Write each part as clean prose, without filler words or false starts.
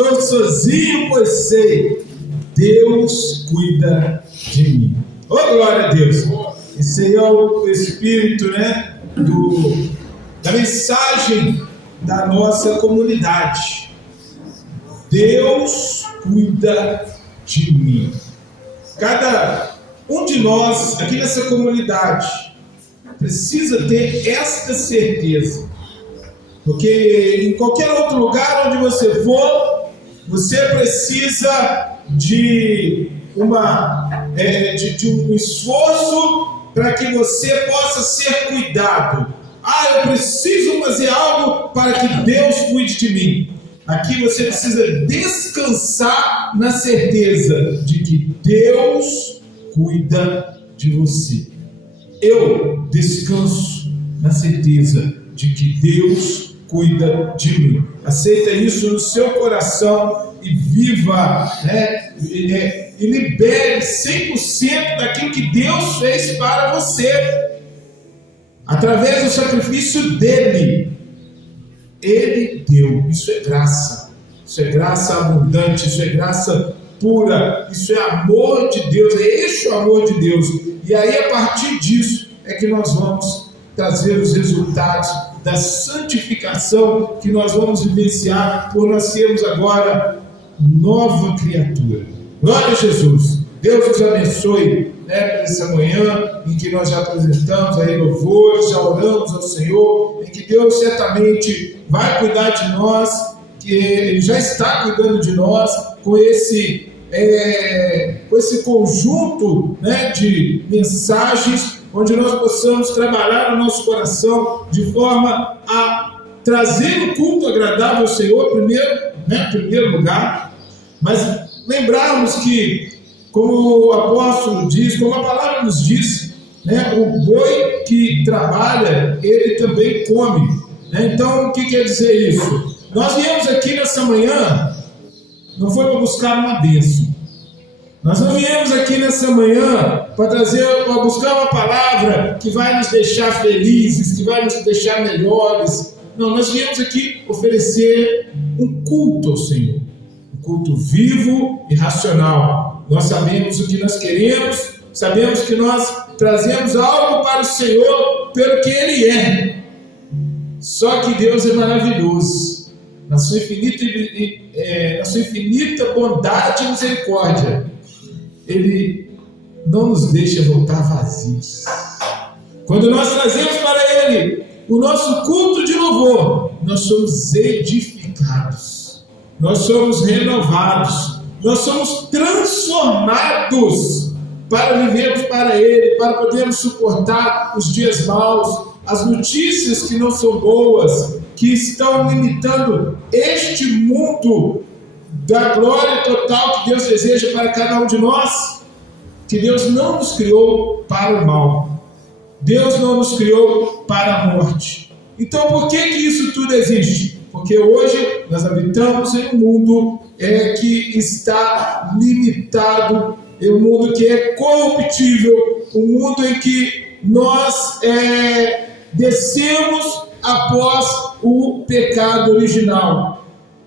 estou sozinho, pois sei, Deus cuida de mim. Oh, glória a Deus! Esse é o espírito, né, da mensagem da nossa comunidade. Deus cuida de mim. Cada um de nós aqui nessa comunidade precisa ter esta certeza, porque em qualquer outro lugar onde você for, você precisa de um esforço para que você possa ser cuidado. Eu preciso fazer algo para que Deus cuide de mim. Aqui você precisa descansar na certeza de que Deus cuida de você. Eu descanso na certeza de que Deus cuida de mim. Aceita isso no seu coração e viva, né? E libere 100% daquilo que Deus fez para você. Através do sacrifício dele. Ele deu. Isso é graça. Isso é graça abundante. Isso é graça pura. Isso é amor de Deus. É este o amor de Deus. E aí, a partir disso, é que nós vamos trazer os resultados da santificação que nós vamos vivenciar por nós sermos agora nova criatura. Glória a Jesus. Deus nos abençoe, né, nessa manhã em que nós já apresentamos aí louvores, já oramos ao Senhor, em que Deus certamente vai cuidar de nós, que Ele já está cuidando de nós com esse conjunto, né, de mensagens, onde nós possamos trabalhar no nosso coração de forma a trazer um culto agradável ao Senhor, primeiro lugar, mas lembrarmos que, como o apóstolo diz, como a palavra nos diz, né, o boi que trabalha, ele também come, né? Então, o que quer dizer isso? Nós viemos aqui nessa manhã, não foi para buscar uma bênção. Nós não viemos aqui nessa manhã para buscar uma palavra que vai nos deixar felizes, que vai nos deixar melhores. Não, nós viemos aqui oferecer um culto ao Senhor, um culto vivo e racional. Nós sabemos o que nós queremos, sabemos que nós trazemos algo para o Senhor pelo que Ele é. Só que Deus é maravilhoso, na sua infinita bondade e misericórdia. Ele não nos deixa voltar vazios. Quando nós trazemos para Ele o nosso culto de louvor, nós somos edificados, nós somos renovados, nós somos transformados para vivermos para Ele, para podermos suportar os dias maus, as notícias que não são boas, que estão limitando este mundo da glória total que Deus deseja para cada um de nós. Que Deus não nos criou para o mal, Deus não nos criou para a morte. Então, por que isso tudo existe? Porque hoje nós habitamos em um mundo que está limitado, em um mundo que é corruptível, um mundo em que nós descemos após o pecado original,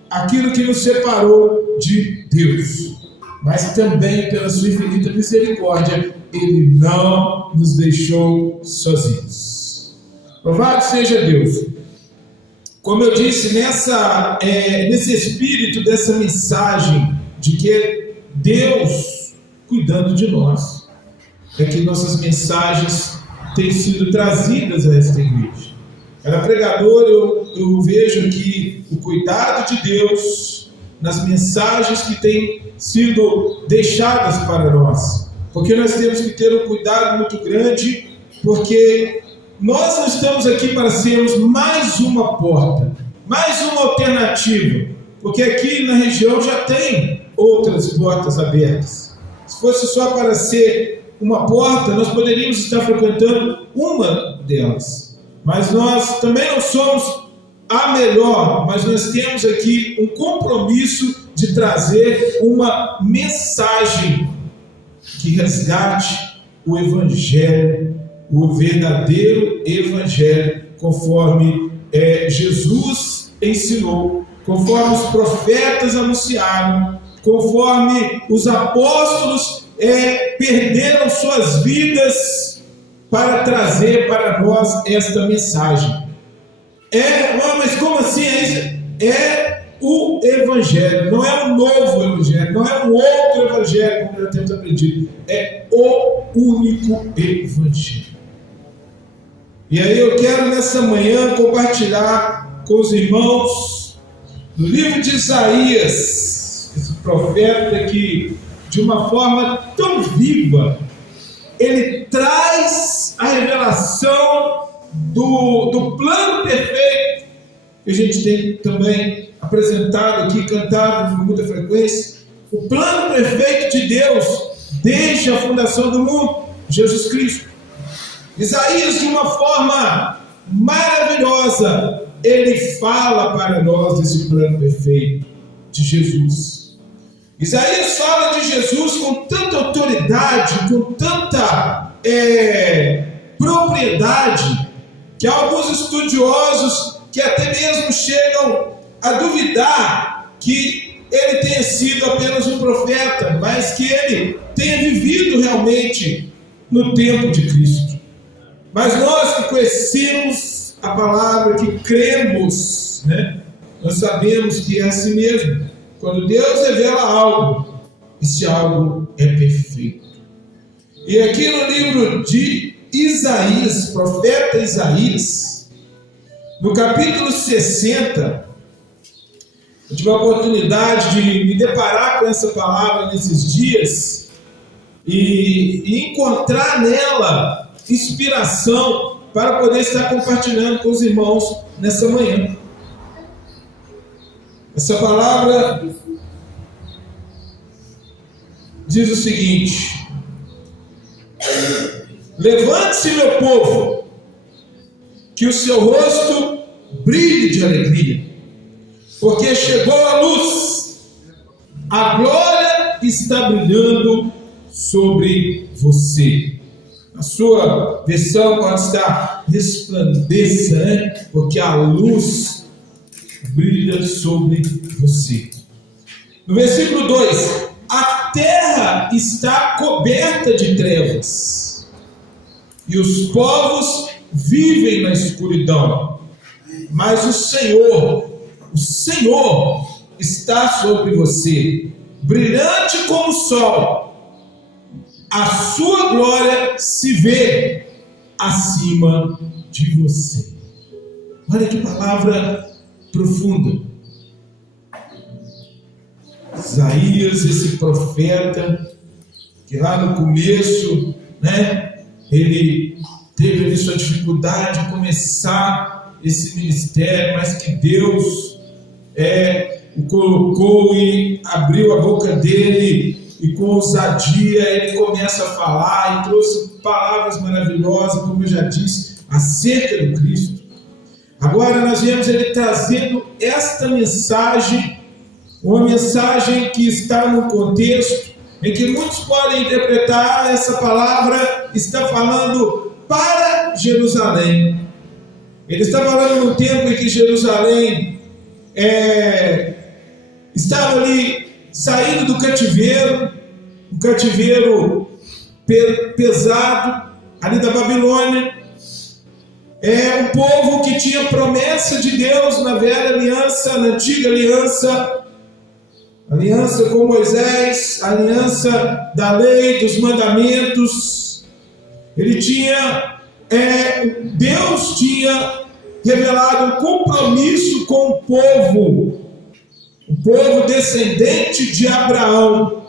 aquilo que nos separou de Deus. Mas também, pela sua infinita misericórdia, Ele não nos deixou sozinhos. Louvado seja Deus. Como eu disse, nesse espírito dessa mensagem de que é Deus cuidando de nós, é que nossas mensagens têm sido trazidas a esta igreja. Cada pregador, eu vejo que o cuidado de Deus nas mensagens que têm sido deixadas para nós, porque nós temos que ter um cuidado muito grande, porque nós não estamos aqui para sermos mais uma porta, mais uma alternativa, porque aqui na região já tem outras portas abertas. Se fosse só para ser uma porta, nós poderíamos estar frequentando uma delas, mas nós também não somos a melhor, mas nós temos aqui um compromisso de trazer uma mensagem que resgate o Evangelho, o verdadeiro Evangelho, conforme Jesus ensinou conforme os profetas anunciaram, conforme os apóstolos perderam suas vidas para trazer para nós esta mensagem. Mas como assim é isso? É o Evangelho, não é um novo Evangelho, não é um outro Evangelho, como já temos aprendido, é o único Evangelho. E aí eu quero nessa manhã compartilhar com os irmãos no livro de Isaías, esse profeta que de uma forma tão viva, ele traz a revelação do plano perfeito que a gente tem também apresentado aqui, cantado com muita frequência, o plano perfeito de Deus desde a fundação do mundo, Jesus Cristo. Isaías, de uma forma maravilhosa, ele fala para nós desse plano perfeito de Jesus. Isaías fala de Jesus com tanta autoridade, com tanta propriedade, que há alguns estudiosos que até mesmo chegam a duvidar que ele tenha sido apenas um profeta, mas que ele tenha vivido realmente no tempo de Cristo. Mas nós que conhecemos a palavra, que cremos, nós sabemos que é assim mesmo. Quando Deus revela algo, esse algo é perfeito. E aqui no livro de Isaías, profeta Isaías, no capítulo 60, eu tive a oportunidade de me deparar com essa palavra nesses dias e encontrar nela inspiração para poder estar compartilhando com os irmãos nessa manhã. Essa palavra diz o seguinte: levante-se, meu povo, que o seu rosto brilhe de alegria, porque chegou a luz, a glória está brilhando sobre você. A sua versão pode estar resplandeça, porque a luz brilha sobre você. No versículo 2: a terra está coberta de trevas, e os povos vivem na escuridão, mas o Senhor está sobre você, brilhante como o sol. A sua glória se vê acima de você. Olha que palavra profunda. Isaías, esse profeta, que lá no começo, ele teve ali sua dificuldade de começar esse ministério, mas que Deus o colocou e abriu a boca dele, e com ousadia ele começa a falar e trouxe palavras maravilhosas, como eu já disse, acerca do Cristo. Agora nós vemos ele trazendo esta mensagem, uma mensagem que está num contexto em que muitos podem interpretar essa palavra está falando para Jerusalém. Ele está falando no tempo em que Jerusalém estava ali saindo do cativeiro, um cativeiro pesado, ali da Babilônia. Um povo que tinha promessa de Deus na velha aliança, na antiga aliança com Moisés, aliança da lei, dos mandamentos. Ele tinha, Deus tinha revelado um compromisso com o povo descendente de Abraão.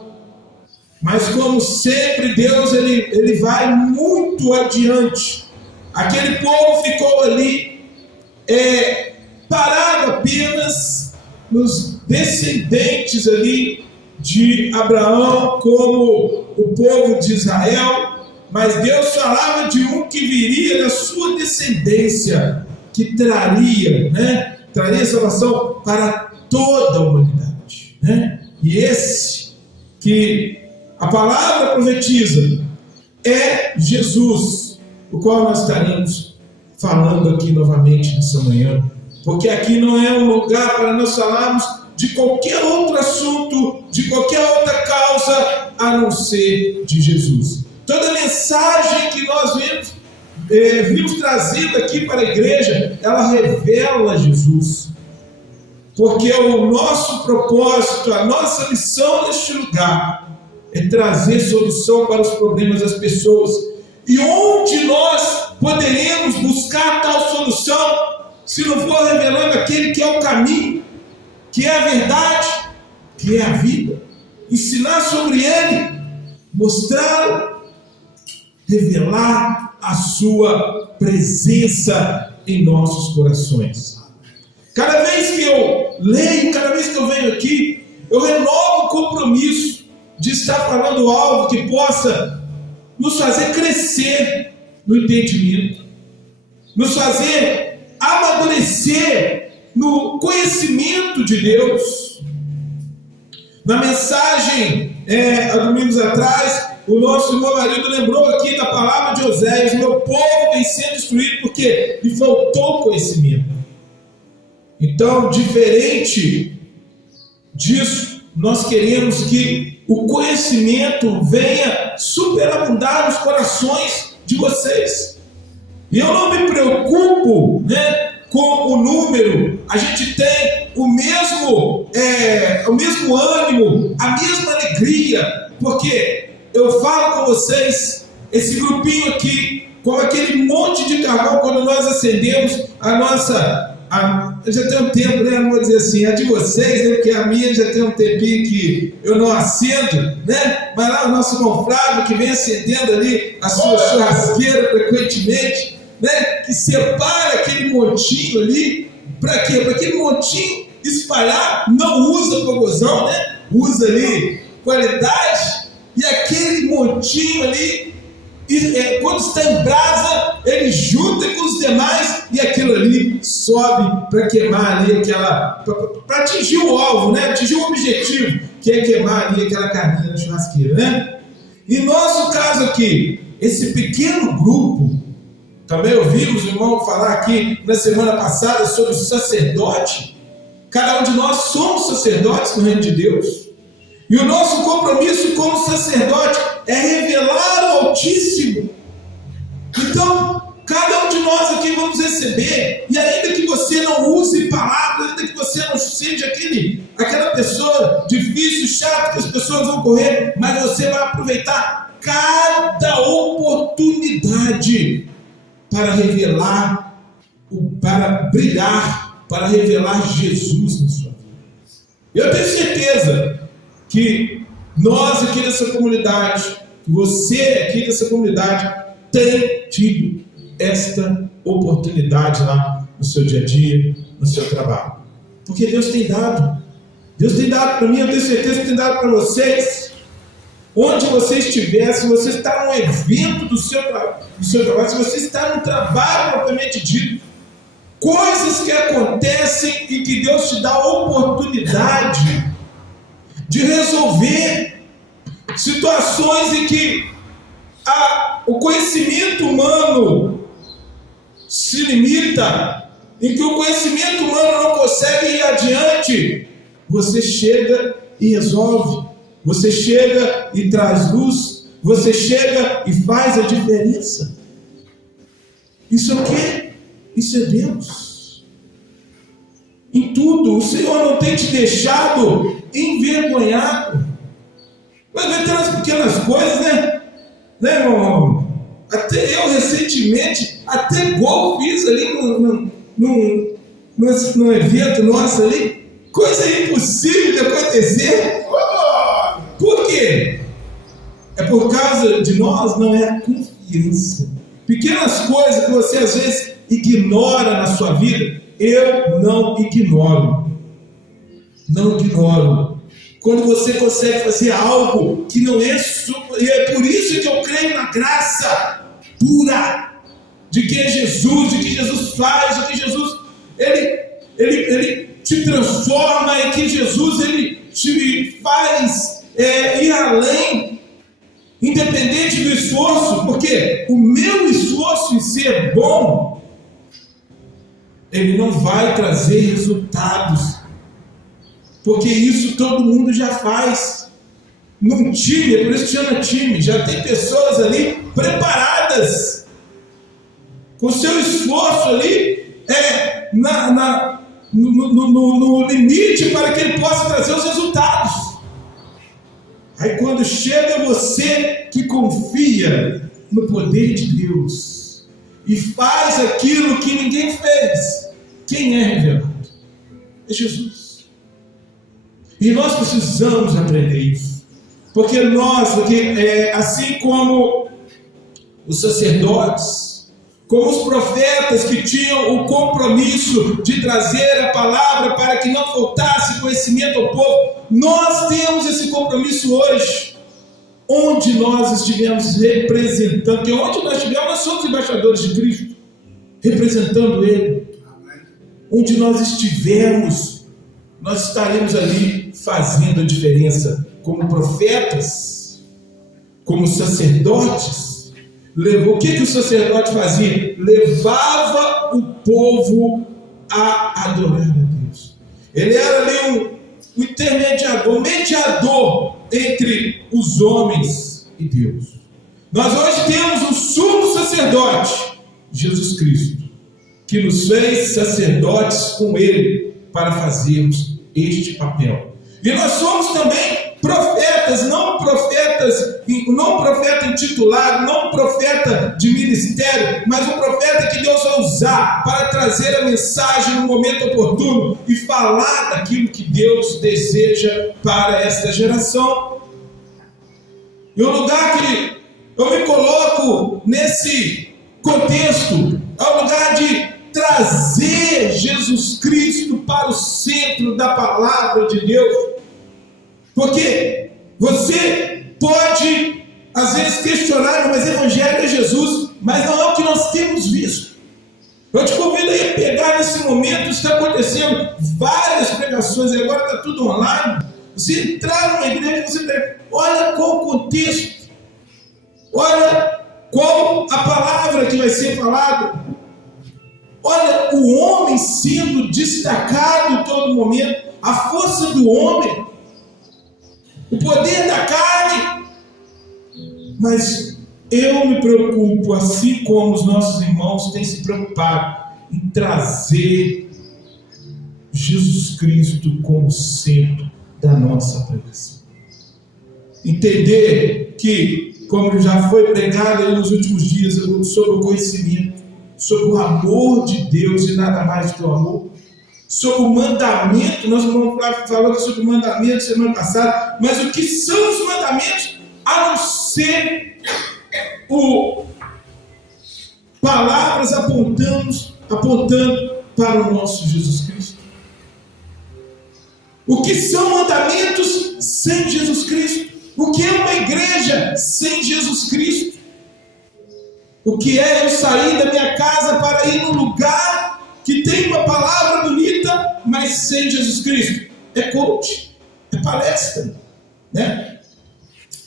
Mas como sempre, Deus ele vai muito adiante. Aquele povo ficou ali parado apenas nos descendentes ali de Abraão, como o povo de Israel, mas Deus falava de um que viria da sua descendência, que traria salvação para toda a humanidade, E esse que a palavra profetiza é Jesus, o qual nós estaremos falando aqui novamente nessa manhã. porque aqui não é um lugar para nós falarmos de qualquer outro assunto, de qualquer outra causa, a não ser de Jesus. Toda mensagem que nós vimos trazida aqui para a igreja, ela revela Jesus. Porque o nosso propósito, a nossa missão neste lugar, é trazer solução para os problemas das pessoas. E onde nós poderemos buscar tal solução, se não for revelando aquele que é o caminho, que é a verdade, que é a vida? Ensinar sobre ele, mostrá-lo, revelar a sua presença em nossos corações. Cada vez que eu leio, cada vez que eu venho aqui, eu renovo o compromisso de estar falando algo que possa nos fazer crescer no entendimento, nos fazer amadurecer no conhecimento de Deus. Na mensagem, há domingos atrás, o nosso irmão marido lembrou aqui da palavra de Oséias: meu povo vem sendo destruído porque lhe faltou conhecimento. Então, diferente disso, nós queremos que o conhecimento venha superabundar nos corações de vocês. E eu não me preocupo, com o número. A gente tem o mesmo ânimo, a mesma alegria, porque eu falo com vocês, esse grupinho aqui, com aquele monte de carvão, quando nós acendemos a nossa... já tem um tempo, não vou dizer assim, a de vocês, porque a minha já tem um tempinho que eu não acendo, mas lá o nosso irmão Flávio, que vem acendendo ali a sua churrasqueira frequentemente, que separa aquele montinho ali. Para quê? Para aquele montinho espalhar, não usa fogozão, usa ali qualidade, e aquele montinho ali, quando está em brasa, ele junta com os demais e aquilo ali sobe para queimar ali para atingir o alvo, atingir o objetivo, que é queimar ali aquela carninha na churrasqueira, E nosso caso aqui, esse pequeno grupo, também ouvimos o irmão falar aqui na semana passada sobre o sacerdote. Cada um de nós somos sacerdotes no reino de Deus. E o nosso compromisso como sacerdote é revelar o Altíssimo. Então, cada um de nós aqui vamos receber, e ainda que você não use palavras, ainda que você não seja aquela pessoa difícil, chata, que as pessoas vão correr, mas você vai aproveitar cada oportunidade para revelar, para brilhar, para revelar Jesus na sua vida. Eu tenho certeza que nós aqui dessa comunidade, que você aqui dessa comunidade, tem tido esta oportunidade lá no seu dia a dia, no seu trabalho. Porque Deus tem dado. Deus tem dado para mim, eu tenho certeza que tem dado para vocês. Onde você estiver, se você está num evento do seu trabalho, se você está num trabalho propriamente dito, coisas que acontecem e que Deus te dá a oportunidade de resolver, situações em que o conhecimento humano se limita, em que o conhecimento humano não consegue ir adiante, você chega e resolve, você chega e traz luz, você chega e faz a diferença. Isso é o quê? Isso é Deus. Em tudo, o Senhor não tem te deixado envergonhado. Mas vai ter umas pequenas coisas, né, meu irmão? Até eu recentemente, até gol fiz ali num evento nosso ali, coisa impossível de acontecer. Por quê? É por causa de nós, não é a confiança. Pequenas coisas que você às vezes ignora na sua vida, eu não ignoro. Não ignoro. Quando você consegue fazer algo que não é e é por isso que eu creio na graça pura de que é Jesus, de que Jesus faz, de que Jesus ele te transforma, e que Jesus ele te faz ir além, independente do esforço, porque o meu esforço em ser bom ele não vai trazer resultados, porque isso todo mundo já faz. Num time, é por isso que chama time, já tem pessoas ali preparadas, com seu esforço ali no limite para que ele possa trazer os resultados. Aí quando chega você que confia no poder de Deus e faz aquilo que ninguém fez, quem é revelado? É Jesus. E nós precisamos aprender isso, porque assim como os sacerdotes, como os profetas que tinham o compromisso de trazer a palavra para que não faltasse conhecimento ao povo, nós temos esse compromisso hoje. Onde nós estivermos representando, porque onde nós estivermos, nós somos embaixadores de Cristo, representando Ele. Onde nós estivermos, nós estaremos ali fazendo a diferença, como profetas, como sacerdotes. O que o sacerdote fazia? Levava o povo a adorar a Deus. Ele era ali um intermediador, um mediador entre os homens e Deus. Nós hoje temos um sumo sacerdote, Jesus Cristo, que nos fez sacerdotes com Ele para fazermos este papel. E nós somos também profetas, não profeta intitulado, não profeta de ministério, mas um profeta que Deus vai usar para trazer a mensagem no momento oportuno e falar daquilo que Deus deseja para esta geração. E o lugar que eu me coloco nesse contexto é o lugar de trazer Jesus Cristo para o centro da palavra de Deus. Porque você pode, às vezes, questionar, mas evangelho é Jesus, mas não é o que nós temos visto. Eu te convido aí a pegar nesse momento, está acontecendo várias pregações, e agora está tudo online. Você entrar numa igreja, você pega, olha qual o contexto, olha qual a palavra que vai ser falada, olha o homem sendo destacado em todo momento, a força do homem, o poder da carne. Mas eu me preocupo, assim como os nossos irmãos têm se preocupado, em trazer Jesus Cristo como centro da nossa pregação. Entender que, como já foi pregado aí nos últimos dias, sobre o conhecimento, sobre o amor de Deus e nada mais do que o amor, sobre o mandamento, nós vamos falar sobre o mandamento semana passada, mas o que são os mandamentos, a não ser palavras apontando para o nosso Jesus Cristo. O que são mandamentos sem Jesus Cristo? O que é uma igreja sem Jesus Cristo? O que é eu sair da minha casa para ir num lugar que tem uma palavra bonita, mas sem Jesus Cristo? É coach, é palestra, né?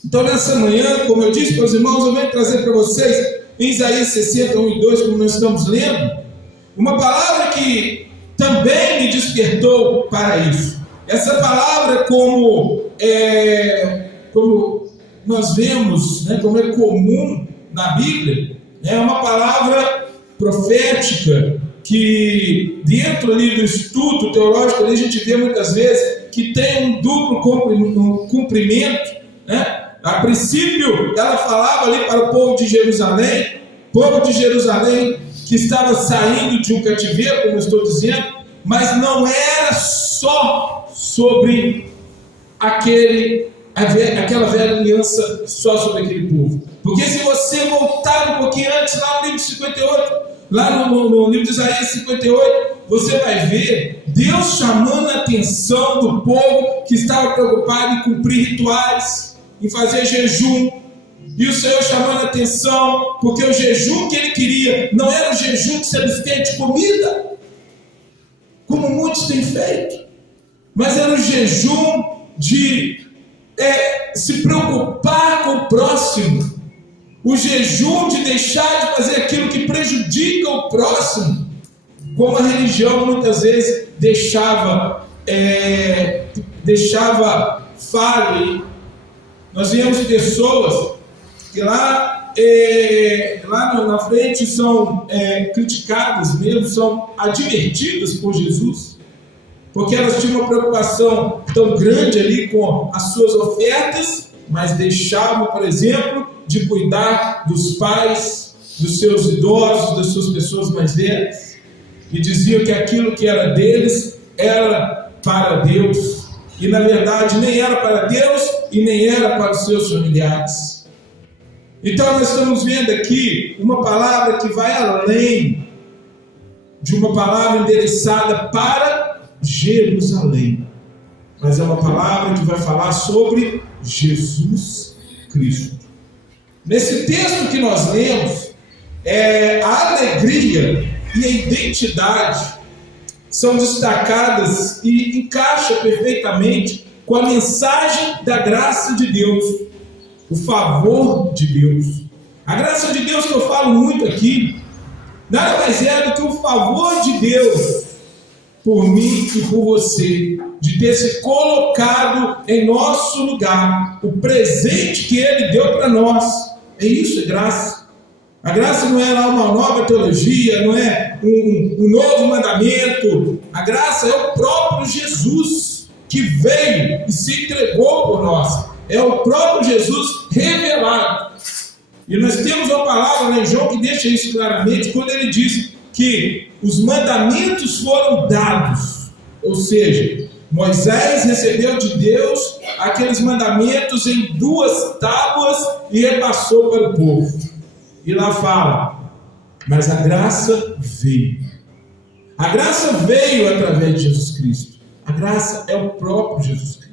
Então nessa manhã, como eu disse para os irmãos, eu venho trazer para vocês, em Isaías 60, 1 e 2, como nós estamos lendo, uma palavra que também me despertou para isso. Essa palavra, como nós vemos, né, como é comum na Bíblia, é uma palavra profética, que dentro ali do estudo teológico ali, a gente vê muitas vezes que tem um duplo cumprimento, né? A princípio ela falava ali para o povo de Jerusalém que estava saindo de um cativeiro, como eu estou dizendo, mas não era só sobre aquela velha aliança, só sobre aquele povo. Porque se você voltar um pouquinho antes, lá no livro 58, lá no livro de Isaías 58, você vai ver Deus chamando a atenção do povo que estava preocupado em cumprir rituais, em fazer jejum, e o Senhor chamando a atenção, porque o jejum que ele queria não era o jejum de se abster de comida, como muitos têm feito, mas era o jejum de se preocupar com o próximo, o jejum de deixar de fazer aquilo que prejudica o próximo. como a religião muitas vezes deixava falha. Nós vemos pessoas que lá na frente são criticadas mesmo, são advertidas por Jesus, porque elas tinham uma preocupação tão grande ali com as suas ofertas, mas deixavam, por exemplo, de cuidar dos pais, dos seus idosos, das suas pessoas mais velhas, e diziam que aquilo que era deles era para Deus, e na verdade nem era para Deus e nem era para os seus familiares. Então nós estamos vendo aqui uma palavra que vai além de uma palavra endereçada para Jerusalém, mas é uma palavra que vai falar sobre Jesus Cristo. Nesse texto que nós lemos, a alegria e a identidade são destacadas e encaixa perfeitamente com a mensagem da graça de Deus, o favor de Deus. A graça de Deus que eu falo muito aqui, nada mais é do que o favor de Deus por mim e por você, de ter se colocado em nosso lugar, o presente que Ele deu para nós. É isso, é graça. A graça não é lá uma nova teologia, não é um novo mandamento. A graça é o próprio Jesus que veio e se entregou por nós. É o próprio Jesus revelado. E nós temos uma palavra lá em João que deixa isso claramente, quando ele diz que os mandamentos foram dados. Ou seja, Moisés recebeu de Deus aqueles mandamentos em 2 tábuas e repassou para o povo. E lá fala, mas a graça veio. A graça veio através de Jesus Cristo. A graça é o próprio Jesus Cristo.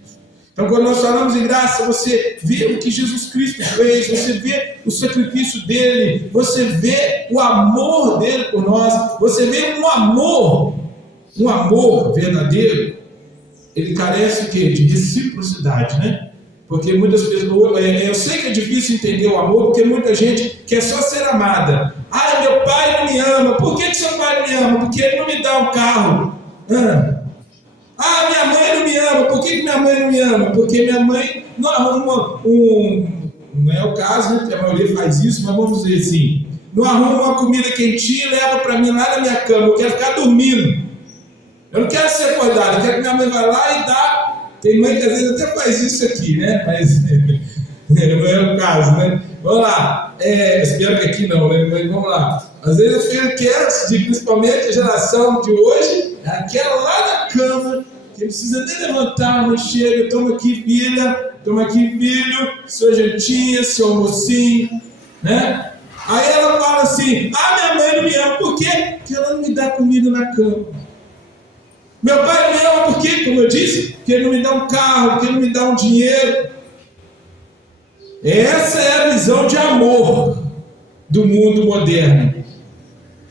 Então, quando nós falamos em graça, você vê o que Jesus Cristo fez, você vê o sacrifício dele, você vê o amor dele por nós, você vê um amor verdadeiro. Ele carece o quê? De reciprocidade, né? Porque muitas pessoas, eu sei que é difícil entender o amor, porque muita gente quer só ser amada. Ah, meu pai não me ama. Por que seu pai não me ama? Porque ele não me dá um carro. Ah, minha mãe não me ama. Por que minha mãe não me ama? Porque minha mãe não arruma não é o caso, né? Porque a maioria faz isso, mas vamos dizer assim, não arruma uma comida quentinha e leva para mim lá na minha cama. Eu quero ficar dormindo. Eu não quero ser acordado. Eu quero que minha mãe vá lá e dá. Tem mãe que às vezes até faz isso aqui, né? Mas não é o caso, né? Vamos lá. Espero que aqui não, né? Mas vamos lá. Às vezes o filho quer, principalmente a geração de hoje, aquela lá na cama, que não precisa nem levantar, não chega, toma aqui filha, toma aqui filho, sua jantinha, seu almocinho, né? Aí ela fala assim, minha mãe não me ama, por quê? Porque ela não me dá comida na cama. Meu pai não me ama por quê? Como eu disse, porque ele não me dá um carro, porque ele não me dá um dinheiro. Essa é a visão de amor do mundo moderno.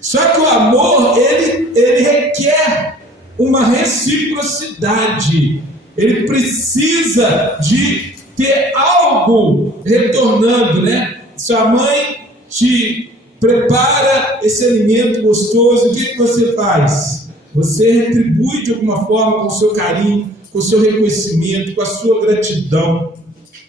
Só que o amor, ele requer uma reciprocidade. Ele precisa de ter algo retornando, né? Sua mãe te prepara esse alimento gostoso, o que você faz? Você retribui de alguma forma com o seu carinho, com o seu reconhecimento, com a sua gratidão.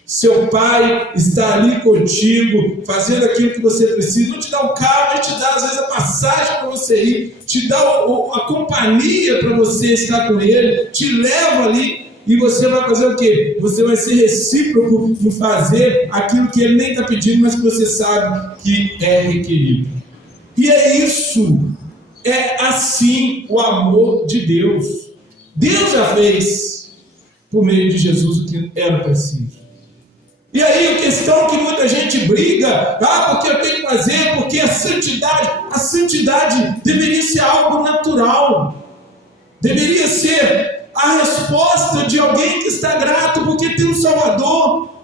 Seu pai está ali contigo, fazendo aquilo que você precisa. Não te dá um carro, mas te dá às vezes a passagem para você ir, te dá a companhia para você estar com ele, te leva ali e você vai fazer o quê? Você vai ser recíproco em fazer aquilo que ele nem está pedindo, mas que você sabe que é requerido. E é isso. É assim o amor de Deus. Deus já fez por meio de Jesus o que era preciso. E aí a questão que muita gente briga, porque eu tenho que fazer, porque a santidade deveria ser algo natural. Deveria ser a resposta de alguém que está grato porque tem um Salvador.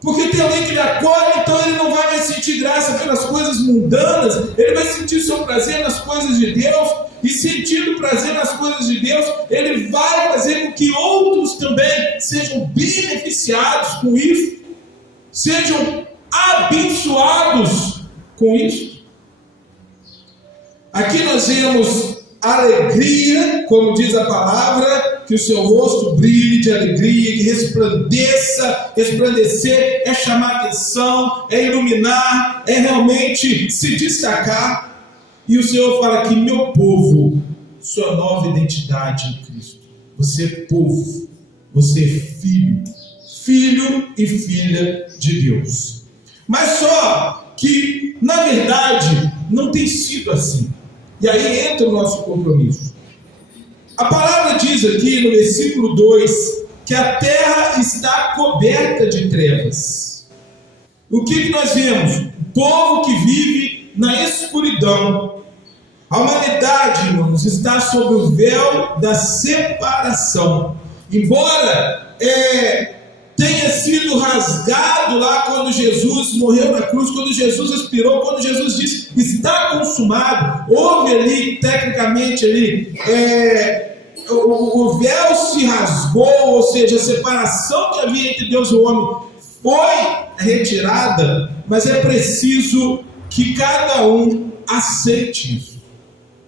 Porque tem alguém que lhe acolhe, então ele não vai mais sentir graça pelas coisas mundanas, ele vai sentir seu prazer nas coisas de Deus, e sentindo prazer nas coisas de Deus, ele vai fazer com que outros também sejam beneficiados com isso, sejam abençoados com isso. Aqui nós vemos alegria, como diz a palavra, que o seu rosto brilhe de alegria, que resplandeça. Resplandecer é chamar atenção, é iluminar, é realmente se destacar. E o Senhor fala aqui: meu povo, sua nova identidade em Cristo. Você é povo, você é filho e filha de Deus. Mas só que, na verdade, não tem sido assim. E aí entra o nosso compromisso. A palavra diz aqui no versículo 2 que a terra está coberta de trevas. O que nós vemos? O povo que vive na escuridão. A humanidade, irmãos, está sob o véu da separação. Embora tenha sido rasgado lá quando Jesus morreu na cruz, quando Jesus expirou, quando Jesus disse: está consumado. Houve ali, tecnicamente, o véu se rasgou, ou seja, a separação que havia entre Deus e o homem foi retirada, mas é preciso que cada um aceite isso.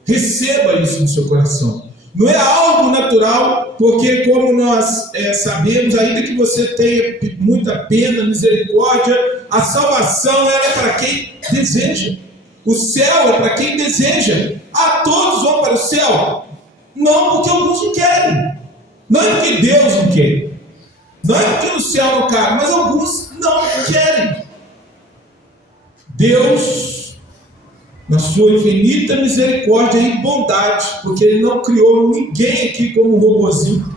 Receba isso no seu coração. Não é algo natural, porque como nós sabemos, ainda que você tenha muita pena, misericórdia, a salvação é para quem deseja. O céu é para quem deseja. Todos vão para o céu? Não, porque alguns não querem. Não é porque Deus não quer. Não é porque no céu não cabe, mas alguns não querem. Deus, na sua infinita misericórdia e bondade, porque Ele não criou ninguém aqui como um robozinho,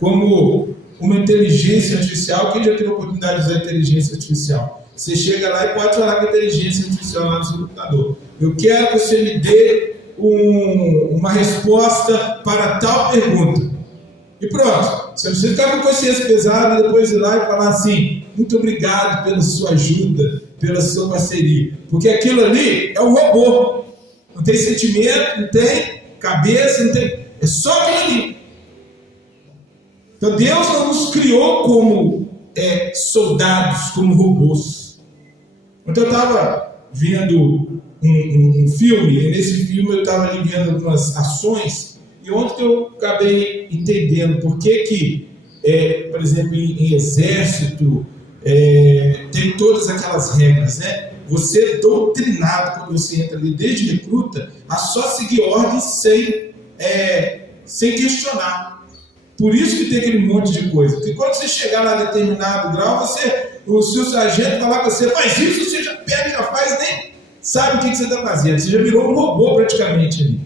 como uma inteligência artificial. Quem já teve a oportunidade de usar inteligência artificial? Você chega lá e pode falar com a inteligência artificial lá no seu computador: eu quero que você me dê uma resposta para tal pergunta. E pronto. Você precisa ficar com consciência pesada e depois ir lá e falar assim: muito obrigado pela sua ajuda, pela sua parceria. Porque aquilo ali é um robô. Não tem sentimento, não tem cabeça, não tem... é só aquilo ali. Então Deus não nos criou como soldados, como robôs. Então eu estava vendo um filme, e nesse filme eu estava ali vendo algumas ações, e ontem eu acabei entendendo por que por exemplo, em exército, tem todas aquelas regras, né? Você é doutrinado quando você entra ali, desde recruta, a só seguir ordens sem questionar. Por isso que tem aquele monte de coisa. Porque quando você chegar lá a determinado grau, o seu sargento falar com você: faz isso, você já pega, já faz, nem sabe o que você está fazendo. Você já virou um robô praticamente ali,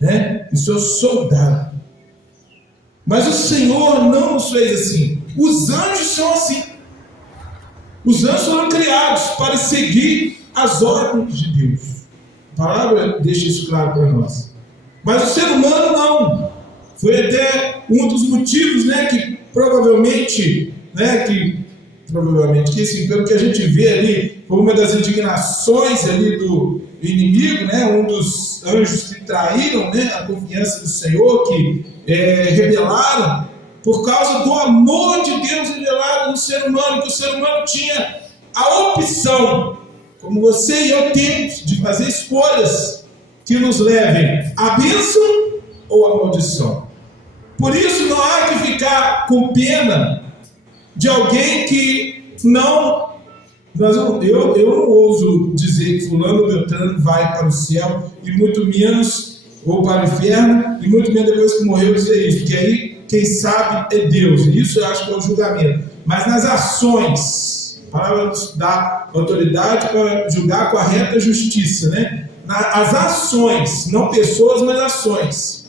né? E seu soldado. Mas o Senhor não nos fez assim. Os anjos são assim. Os anjos foram criados para seguir as ordens de Deus. A palavra deixa isso claro para nós. Mas o ser humano não. Foi até um dos motivos, né, que provavelmente, que assim, pelo que a gente vê ali, foi uma das indignações ali do inimigo, né, um dos anjos que traíram, né, a confiança do Senhor, que rebelaram, por causa do amor de Deus revelado no ser humano, que o ser humano tinha a opção, como você e eu temos, de fazer escolhas que nos levem à bênção ou à maldição. Por isso não há que ficar com pena de alguém que não... Eu não ouso dizer que fulano ou beltrano vai para o céu, e muito menos, ou para o inferno, e muito menos depois que morreu dizer isso, porque aí quem sabe é Deus, e isso eu acho que é o julgamento. Mas nas ações, a palavra nos dá autoridade para julgar com a reta justiça, né? As ações, não pessoas, mas ações.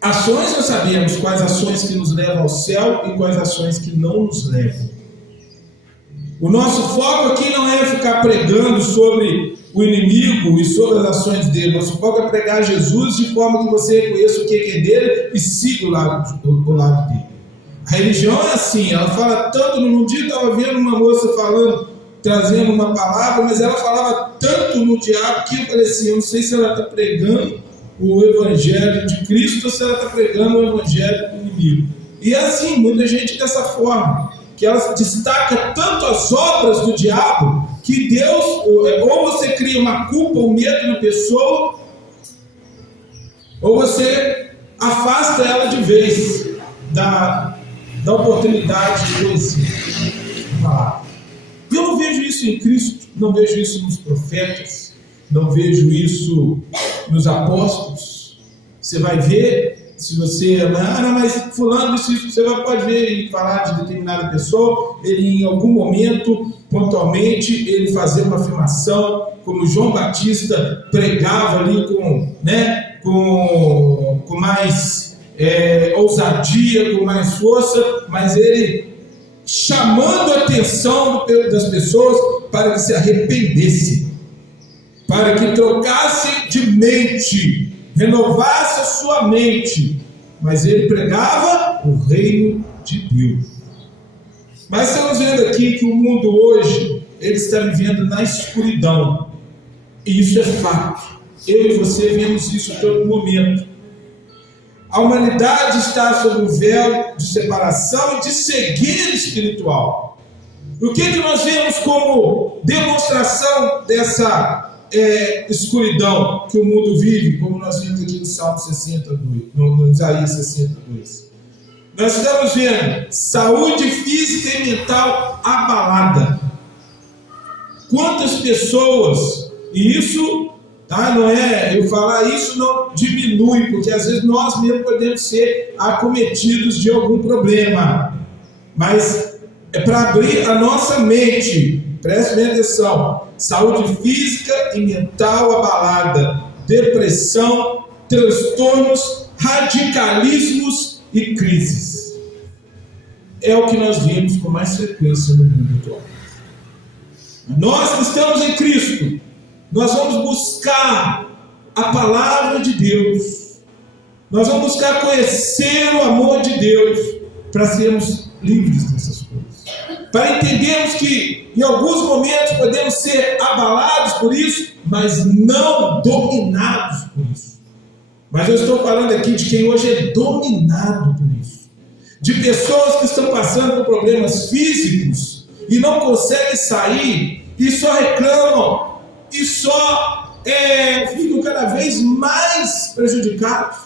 Ações, nós sabemos quais ações que nos levam ao céu e quais ações que não nos levam. O nosso foco aqui não é ficar pregando sobre o inimigo e sobre as ações dele. Nosso foco é pregar Jesus de forma que você reconheça o que é dele e siga o lado dele. A religião é assim, ela fala tanto. Num dia eu estava vendo uma moça falando, trazendo uma palavra, mas ela falava tanto no diabo que eu falei assim: eu não sei se ela está pregando o evangelho de Cristo ou se ela está pregando o evangelho do inimigo. E é assim, muita gente dessa forma, que ela destaca tanto as obras do diabo, que Deus, ou você cria uma culpa, um medo na pessoa, ou você afasta ela de vez da oportunidade de conhecer a palavra. E eu não vejo isso em Cristo, não vejo isso nos profetas, não vejo isso nos apóstolos. Você vai ver, se você... não, mas fulano disse isso, você pode ver ele falar de determinada pessoa, ele em algum momento, pontualmente, ele fazer uma afirmação, como João Batista pregava ali com mais ousadia, com mais força, mas ele chamando a atenção das pessoas para que se arrependessem, para que trocasse de mente, renovasse a sua mente. Mas ele pregava o reino de Deus. Mas estamos vendo aqui que o mundo hoje, ele está vivendo na escuridão, e isso é fato. Eu e você vemos isso a todo momento. A humanidade está sob um véu de separação e de cegueira espiritual. O que nós vemos como demonstração dessa escuridão que o mundo vive, como nós vimos aqui no Salmo 62, no Isaías 62? Nós estamos vendo saúde física e mental abalada. Quantas pessoas, e isso, não é, eu falar isso não diminui, porque às vezes nós mesmos podemos ser acometidos de algum problema, mas é para abrir a nossa mente. Preste bem atenção: saúde física e mental abalada, depressão, transtornos, radicalismos e crises. É o que nós vemos com mais frequência no mundo atual. Nós que estamos em Cristo, nós vamos buscar a palavra de Deus, nós vamos buscar conhecer o amor de Deus, para sermos livres dessas coisas, para entendermos que em alguns momentos podemos ser abalados por isso, mas não dominados por isso. Mas eu estou falando aqui de quem hoje é dominado por isso, de pessoas que estão passando por problemas físicos e não conseguem sair, e só reclamam, e só ficam cada vez mais prejudicados.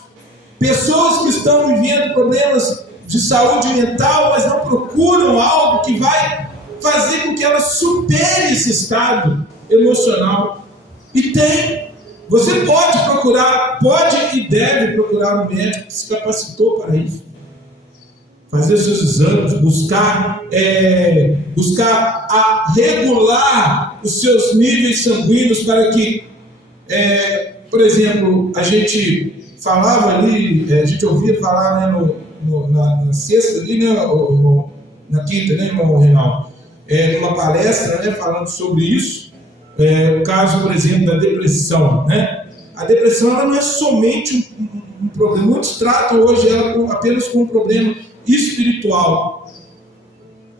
Pessoas que estão vivendo problemas de saúde mental, mas não procuram algo que vai fazer com que elas superem esse estado emocional. E você pode procurar, pode e deve procurar um médico que se capacitou para isso. Fazer seus exames, buscar regular os seus níveis sanguíneos para que, por exemplo, a gente falava ali, a gente ouvia falar, na sexta ali, na quinta, irmão Reinaldo, numa palestra, falando sobre isso, o caso, por exemplo, da depressão, A depressão, ela não é somente um problema. Muitos tratam hoje ela apenas como um problema espiritual,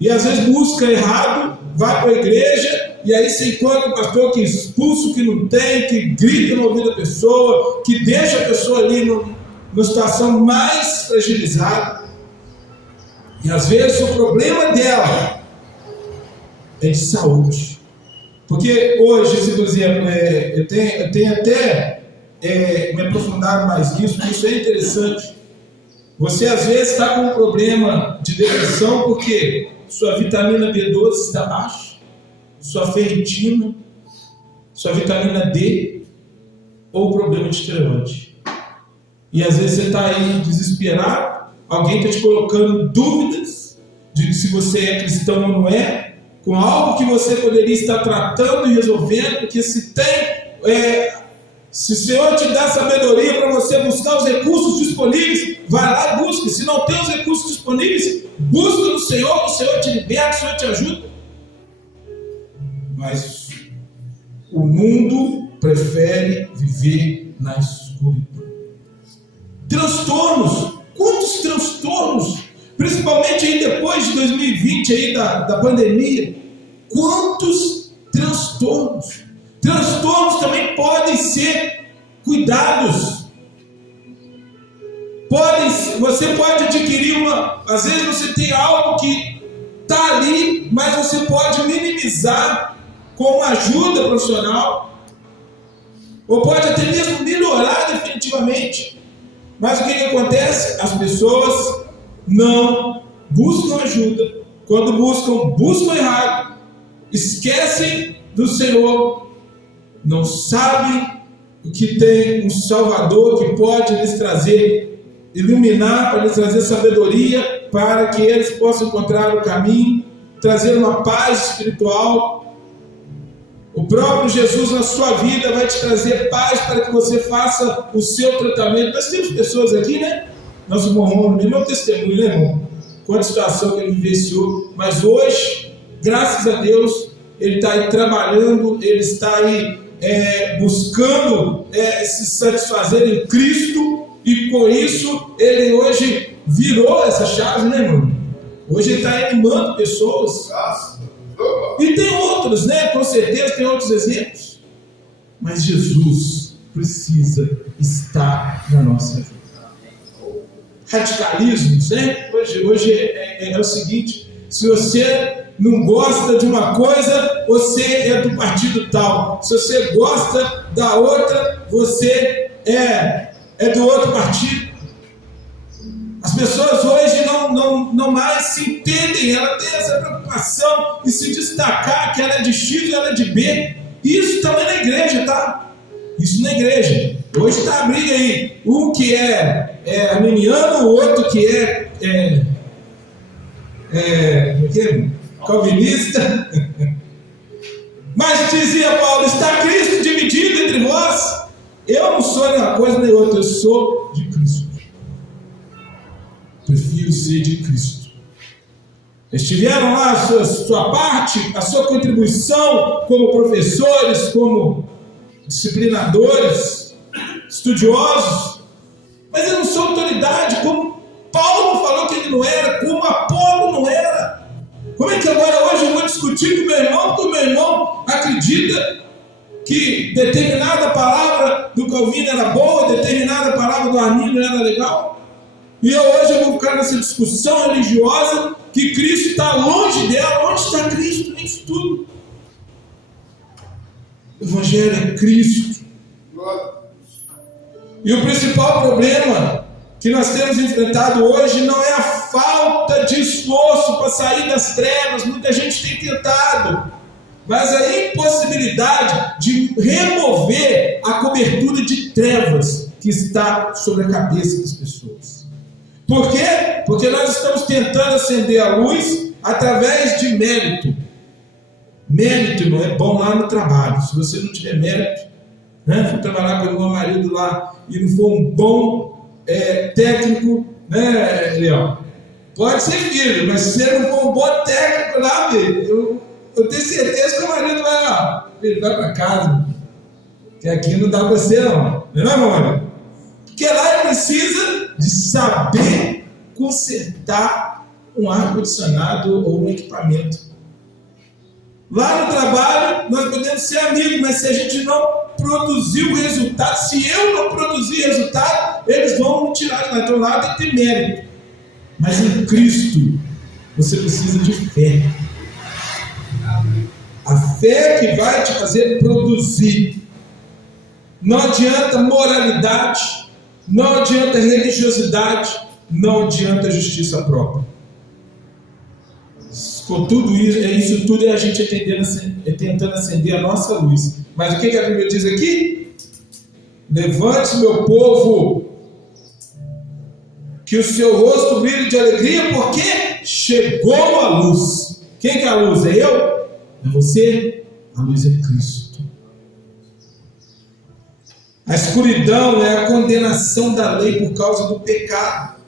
e às vezes busca errado, vai para a igreja, e aí se encontra um pastor que expulsa o que não tem, que grita no ouvido da pessoa, que deixa a pessoa ali numa situação mais fragilizada. E às vezes o problema dela é de saúde, porque hoje, se por exemplo, eu tenho até me aprofundado mais nisso, porque isso é interessante. Você às vezes está com um problema de depressão porque sua vitamina B12 está baixa, sua ferritina, sua vitamina D, ou problema de tireoide. E às vezes você está aí desesperado, alguém está te colocando dúvidas de se você é cristão ou não é, com algo que você poderia estar tratando e resolvendo, porque se o Senhor te dá sabedoria para você buscar os recursos disponíveis, vai lá e busque. Se não tem os recursos disponíveis, busca no Senhor, o Senhor te liberta, o Senhor te ajuda. Mas o mundo prefere viver na escuridão. Transtornos, quantos transtornos, principalmente aí depois de 2020, aí da pandemia, quantos transtornos. Transtornos também podem ser cuidados. Você pode adquirir às vezes você tem algo que está ali, mas você pode minimizar com uma ajuda profissional, ou pode até mesmo melhorar definitivamente. Mas o que acontece? As pessoas não buscam ajuda. Quando buscam errado, esquecem do Senhor, não sabem que tem um Salvador que pode lhes trazer, iluminar, para lhes trazer sabedoria, para que eles possam encontrar o caminho, trazer uma paz espiritual. O próprio Jesus na sua vida vai te trazer paz para que você faça o seu tratamento. Nós temos pessoas aqui, né? Nosso irmão Romulo, meu testemunho, né, irmão? Quanta situação que ele vivenciou, mas hoje, graças a Deus, ele está aí trabalhando, ele está aí buscando se satisfazer em Cristo, e com isso ele hoje virou essa chave, né, irmão? Hoje ele está animando pessoas. E tem outros, né? Com certeza tem outros exemplos. Mas Jesus precisa estar na nossa vida. Radicalismos, né? Hoje é o seguinte: se você não gosta de uma coisa, você é do partido tal. Se você gosta da outra, você é do outro partido. As pessoas hoje não mais se entendem, ela tem essa preocupação de se destacar, que ela é de X e ela é de B. Isso também na igreja, tá? Isso na igreja. Hoje está a briga aí. Um que é arminiano, o outro que é calvinista. Mas dizia Paulo: está Cristo dividido entre vós? Eu não sou nem uma coisa nem outra, eu sou de Cristo. Prefiro ser de Cristo. Eles tiveram lá a sua parte, a sua contribuição como professores, como disciplinadores, estudiosos, mas eu não sou autoridade, como Paulo falou que ele não era, como Apolo não era. Como é que agora hoje eu vou discutir com o meu irmão, porque o meu irmão acredita que determinada palavra do Calvino era boa, determinada palavra do Armínio era legal? E hoje eu vou ficar nessa discussão religiosa que Cristo está longe dela. Onde está Cristo nisso tudo? O Evangelho é Cristo. E o principal problema que nós temos enfrentado hoje não é a falta de esforço para sair das trevas. Muita gente tem tentado, mas a impossibilidade de remover a cobertura de trevas que está sobre a cabeça das pessoas. Por quê? Porque nós estamos tentando acender a luz através de mérito. Mérito não é bom lá no trabalho. Se você não tiver mérito, né? For trabalhar com o meu marido lá e não for um bom técnico, né, Leão? Pode ser filho, mas se você não for um bom técnico lá, filho, eu tenho certeza que o marido vai para casa. Que aqui não dá para você, não. Não é, meu marido? Porque lá ele precisa de saber consertar um ar-condicionado ou um equipamento. Lá no trabalho nós podemos ser amigos, mas se a gente não produzir o resultado, se eu não produzir resultado, eles vão me tirar de lá. Então lá tem que ter mérito. Mas em Cristo você precisa de fé. A fé que vai te fazer produzir. Não adianta moralidade, não adianta religiosidade, não adianta justiça própria. Com tudo isso tudo é a gente tentando acender a nossa luz. Mas o que a Bíblia diz aqui? Levante-se, meu povo, que o seu rosto brilhe de alegria, porque chegou a luz. Quem que é a luz? É eu? É você? A luz é Cristo. A escuridão é a condenação da lei por causa do pecado.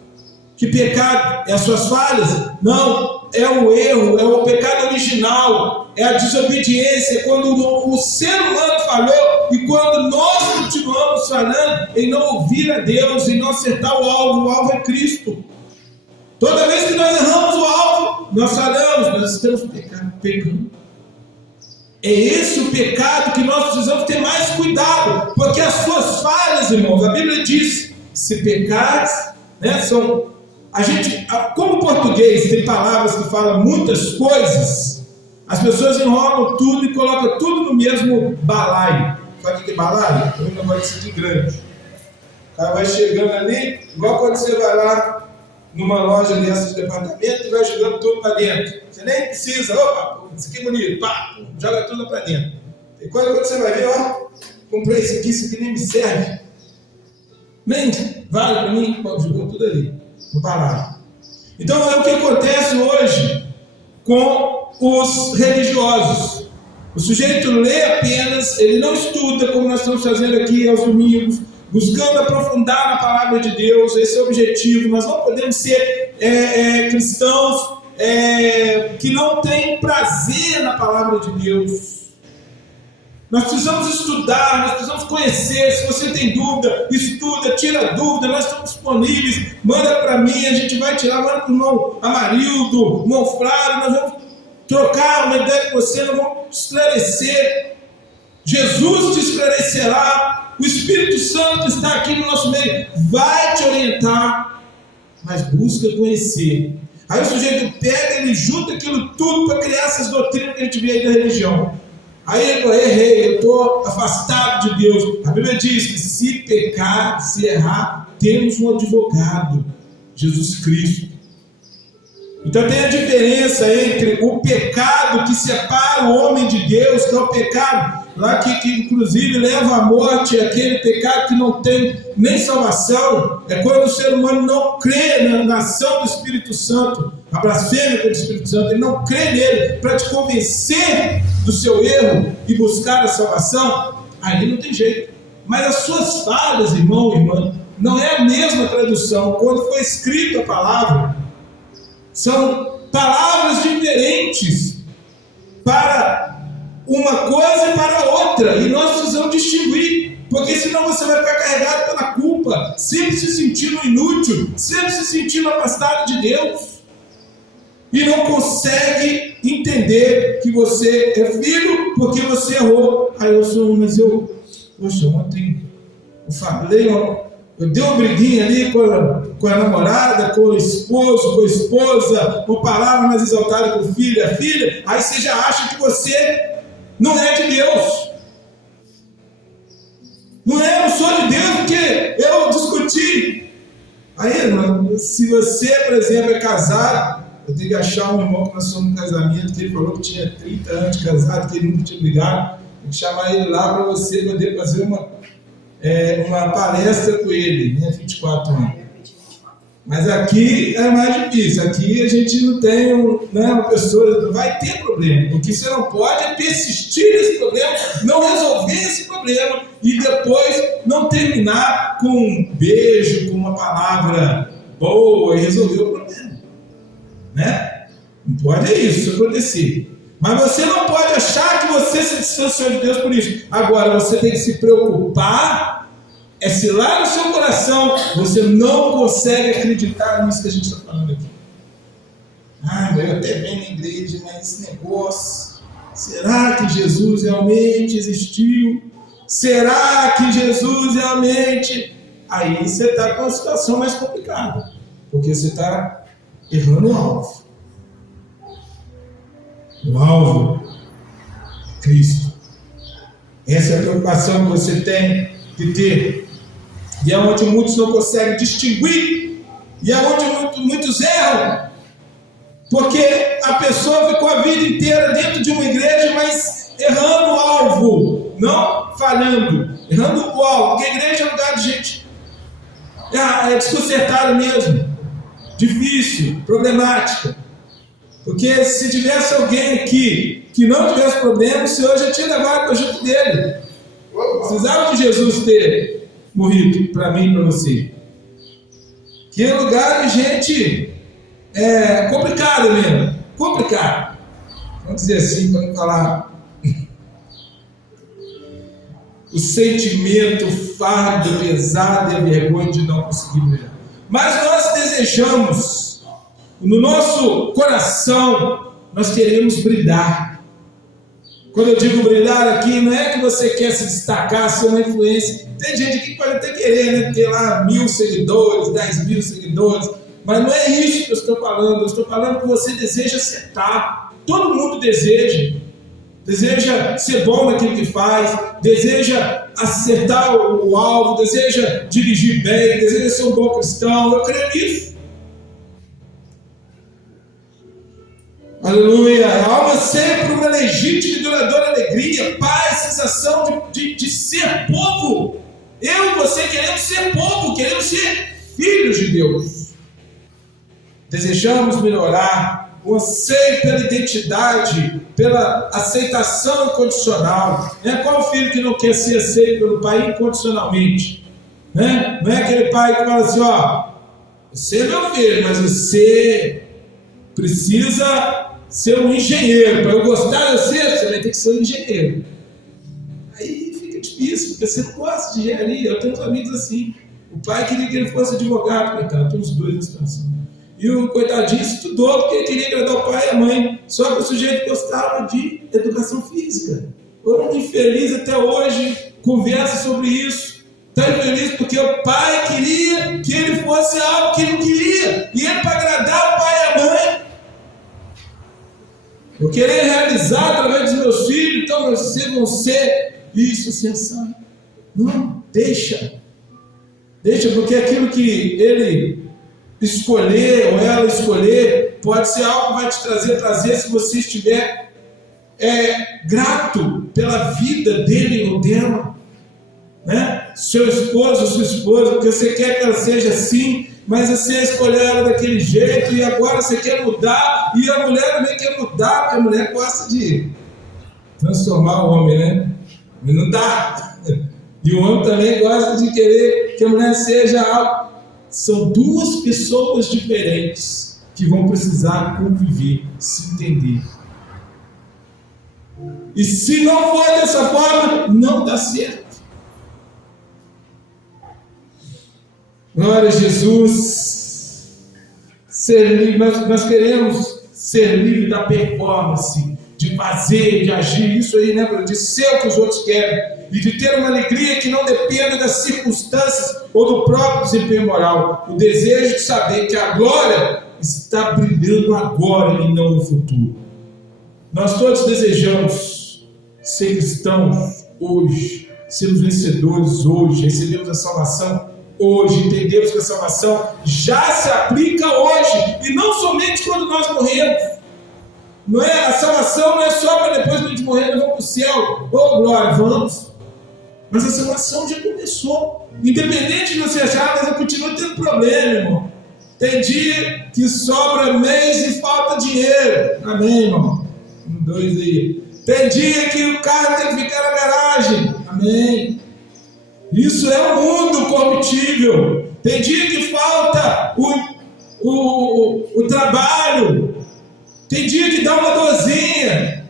Que pecado? É as suas falhas? Não, é o erro, é o pecado original, é a desobediência, é quando o ser humano falhou e quando nós continuamos falhando em não ouvir a Deus, em não acertar o alvo é Cristo. Toda vez que nós erramos o alvo, nós falhamos, nós estamos pecando. É esse o pecado que nós precisamos ter mais cuidado, porque as suas falhas, irmãos, a Bíblia diz, se pecares, né, como o português tem palavras que falam muitas coisas, as pessoas enrolam tudo e colocam tudo no mesmo balaio. Sabe o que é balaio? É um negócio de grande. O cara vai chegando ali, igual quando você vai lá numa loja dessa de departamento e vai jogando tudo para dentro. Você nem precisa, opa, isso aqui é bonito, pá, joga tudo para dentro. E quando você vai ver, ó, comprei isso aqui nem me serve. Nem vale para mim, jogou tudo ali, no parado. Então é o que acontece hoje com os religiosos. O sujeito lê apenas, ele não estuda, como nós estamos fazendo aqui aos domingos, buscando aprofundar na palavra de Deus. Esse é o objetivo. Nós não podemos ser cristãos que não têm prazer na palavra de Deus. Nós precisamos estudar, nós precisamos conhecer. Se você tem dúvida, estuda, tira dúvida, nós estamos disponíveis. Manda para mim, a gente vai tirar, manda para o irmão Amarildo, irmão Flávio, nós vamos trocar uma ideia com você, nós vamos esclarecer. Jesus te esclarecerá, o Espírito Santo está aqui no nosso meio, vai te orientar, mas busca conhecer. Aí o sujeito pega, ele junta aquilo tudo para criar essas doutrinas que a gente vê aí da religião. Aí eu errei, eu estou afastado de Deus. A Bíblia diz que se pecar, se errar, temos um advogado, Jesus Cristo. Então tem a diferença entre o pecado que separa o homem de Deus, que é o pecado lá que inclusive leva à morte, aquele pecado que não tem nem salvação, é quando o ser humano não crê na ação do Espírito Santo, a blasfêmia contra o Espírito Santo, ele não crê nele para te convencer do seu erro e buscar a salvação, aí não tem jeito. Mas as suas falhas, irmão e irmã, não é a mesma tradução. Quando foi escrita a palavra, são palavras diferentes para uma coisa e para outra, e nós precisamos distinguir, porque senão você vai ficar carregado pela culpa, sempre se sentindo inútil, sempre se sentindo afastado de Deus, e não consegue entender que você é filho porque você errou. Aí eu sou, mas poxa, ontem eu falei, eu dei uma briguinha ali com a namorada, com o esposo, com a esposa, uma palavra mais exaltada com o filho e a filha, aí você já acha que você não é de Deus. Não sou de Deus porque eu discuti. Aí, irmão, se você, por exemplo, é casado, eu tenho que achar um irmão que nós somos no casamento, que ele falou que tinha 30 anos de casado, que ele nunca tinha brigado, tem que chamar ele lá para você poder fazer uma palestra com ele, né? 24 anos. Mas aqui é mais difícil, aqui a gente não tem uma pessoa, vai ter problema, porque você não pode persistir nesse problema, não resolver esse problema e depois não terminar com um beijo, com uma palavra boa e resolver o problema, né? Não pode isso acontecer. Mas você não pode achar que você se distanciou de Deus por isso. Agora você tem que se preocupar. Se lá no seu coração você não consegue acreditar nisso que a gente está falando aqui. Eu até venho na igreja, mas esse negócio, será que Jesus realmente existiu? Será que Jesus realmente... Aí você está com uma situação mais complicada, porque você está errando o alvo. O alvo é Cristo. Essa é a preocupação que você tem de ter. E é onde muitos não conseguem distinguir, e é onde muitos erram, porque a pessoa ficou a vida inteira dentro de uma igreja, mas errando o alvo, não falhando, errando o alvo, porque a igreja é um lugar de gente desconcertada mesmo, difícil, problemática, porque se tivesse alguém aqui que não tivesse problema, o Senhor já tinha levado para junto dele. Precisava de Jesus ter morrido para mim e para você. Que é lugar de gente complicada mesmo. Complicado. Vamos dizer assim, para não falar. O sentimento, o fardo pesado e a vergonha de não conseguir melhorar. Mas nós desejamos, no nosso coração, nós queremos brilhar. Quando eu digo brilhar aqui, não é que você quer se destacar, ser uma influência. Tem gente aqui que pode até querer, né? Ter lá 1.000 seguidores, 10.000 seguidores. Mas não é isso que eu estou falando. Eu estou falando que você deseja acertar. Todo mundo deseja. deseja ser bom naquilo que faz, deseja acertar o alvo, deseja dirigir bem, deseja ser um bom cristão. Eu creio nisso. Aleluia. A alma sempre uma legítima e duradoura alegria, paz, sensação de ser povo. Eu e você queremos ser povo, queremos ser filhos de Deus. Desejamos melhorar o anseio pela identidade, pela aceitação incondicional. Qual filho que não quer ser aceito pelo pai incondicionalmente? Não é aquele pai que fala assim, você é meu filho, mas você precisa ser um engenheiro. Para eu gostar de você vai ter que ser um engenheiro. Aí fica difícil, porque você não gosta de engenharia. Eu tenho uns amigos assim. O pai queria que ele fosse advogado, coitado, tem uns dois na situação. E o coitadinho estudou porque ele queria agradar o pai e a mãe. Só que o sujeito gostava de educação física. Um infeliz até hoje conversa sobre isso. Está infeliz porque o pai queria que ele fosse algo que ele não queria. E ele, para agradar o pai e a mãe, eu queria realizar através dos meus filhos, então vocês vão ser isso, sensato. Não, deixa, porque aquilo que ele escolher ou ela escolher pode ser algo que vai te trazer prazer se você estiver grato pela vida dele ou dela, seu esposo ou sua esposa, porque você quer que ela seja assim, mas você escolheu ela daquele jeito e agora você quer mudar, e a mulher também quer mudar, porque a mulher gosta de transformar o homem, mas não dá. E o homem também gosta de querer que a mulher seja algo. São duas pessoas diferentes que vão precisar conviver, se entender. E se não for dessa forma, não dá certo. Glória a Jesus. Ser livre, nós queremos ser livre da performance, de fazer, de agir, isso aí, de ser o que os outros querem, e de ter uma alegria que não dependa das circunstâncias ou do próprio desempenho moral. O desejo de saber que a glória está brilhando agora e não no futuro. Nós todos desejamos ser cristãos hoje, sermos vencedores hoje, recebemos a salvação hoje, entendemos que a salvação já se aplica hoje, e não somente quando nós morremos. A salvação não é só para depois que a gente morrer, nós vamos para o céu. Glória, vamos. Mas a salvação já começou. Independente de você achar, mas eu continuo tendo problema, irmão. Tem dia que sobra mês e falta dinheiro. Amém, irmão? 2 aí. Tem dia que o carro tem que ficar na garagem. Amém. Isso é o mundo corruptível. Tem dia que falta o trabalho. Tem dia que dá uma dorzinha,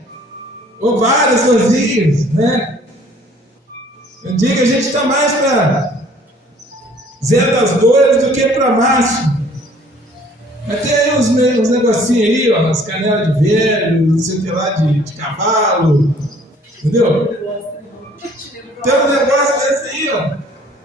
ou várias dorzinhas, Tem dia que a gente está mais para Zé das Dores do que para Márcio. Mas tem aí uns negocinhos aí, umas canelas de velho, não sei o que lá, de cavalo, entendeu? Tem um negócio desse aí,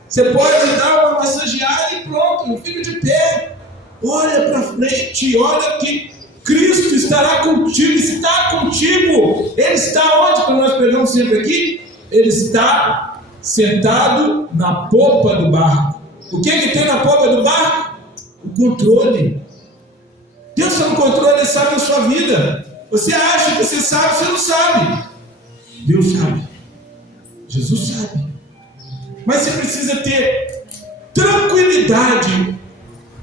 Você pode dar uma massageada e pronto, fica de pé. Olha para frente, olha que Cristo estará contigo, está contigo. Ele está onde? Quando nós pegamos sempre aqui, ele está sentado na popa do barco. O que tem na popa do barco? O controle. Deus está no controle, Ele sabe da sua vida. Você acha que você sabe, você não sabe. Deus sabe. Jesus sabe. Mas você precisa ter tranquilidade.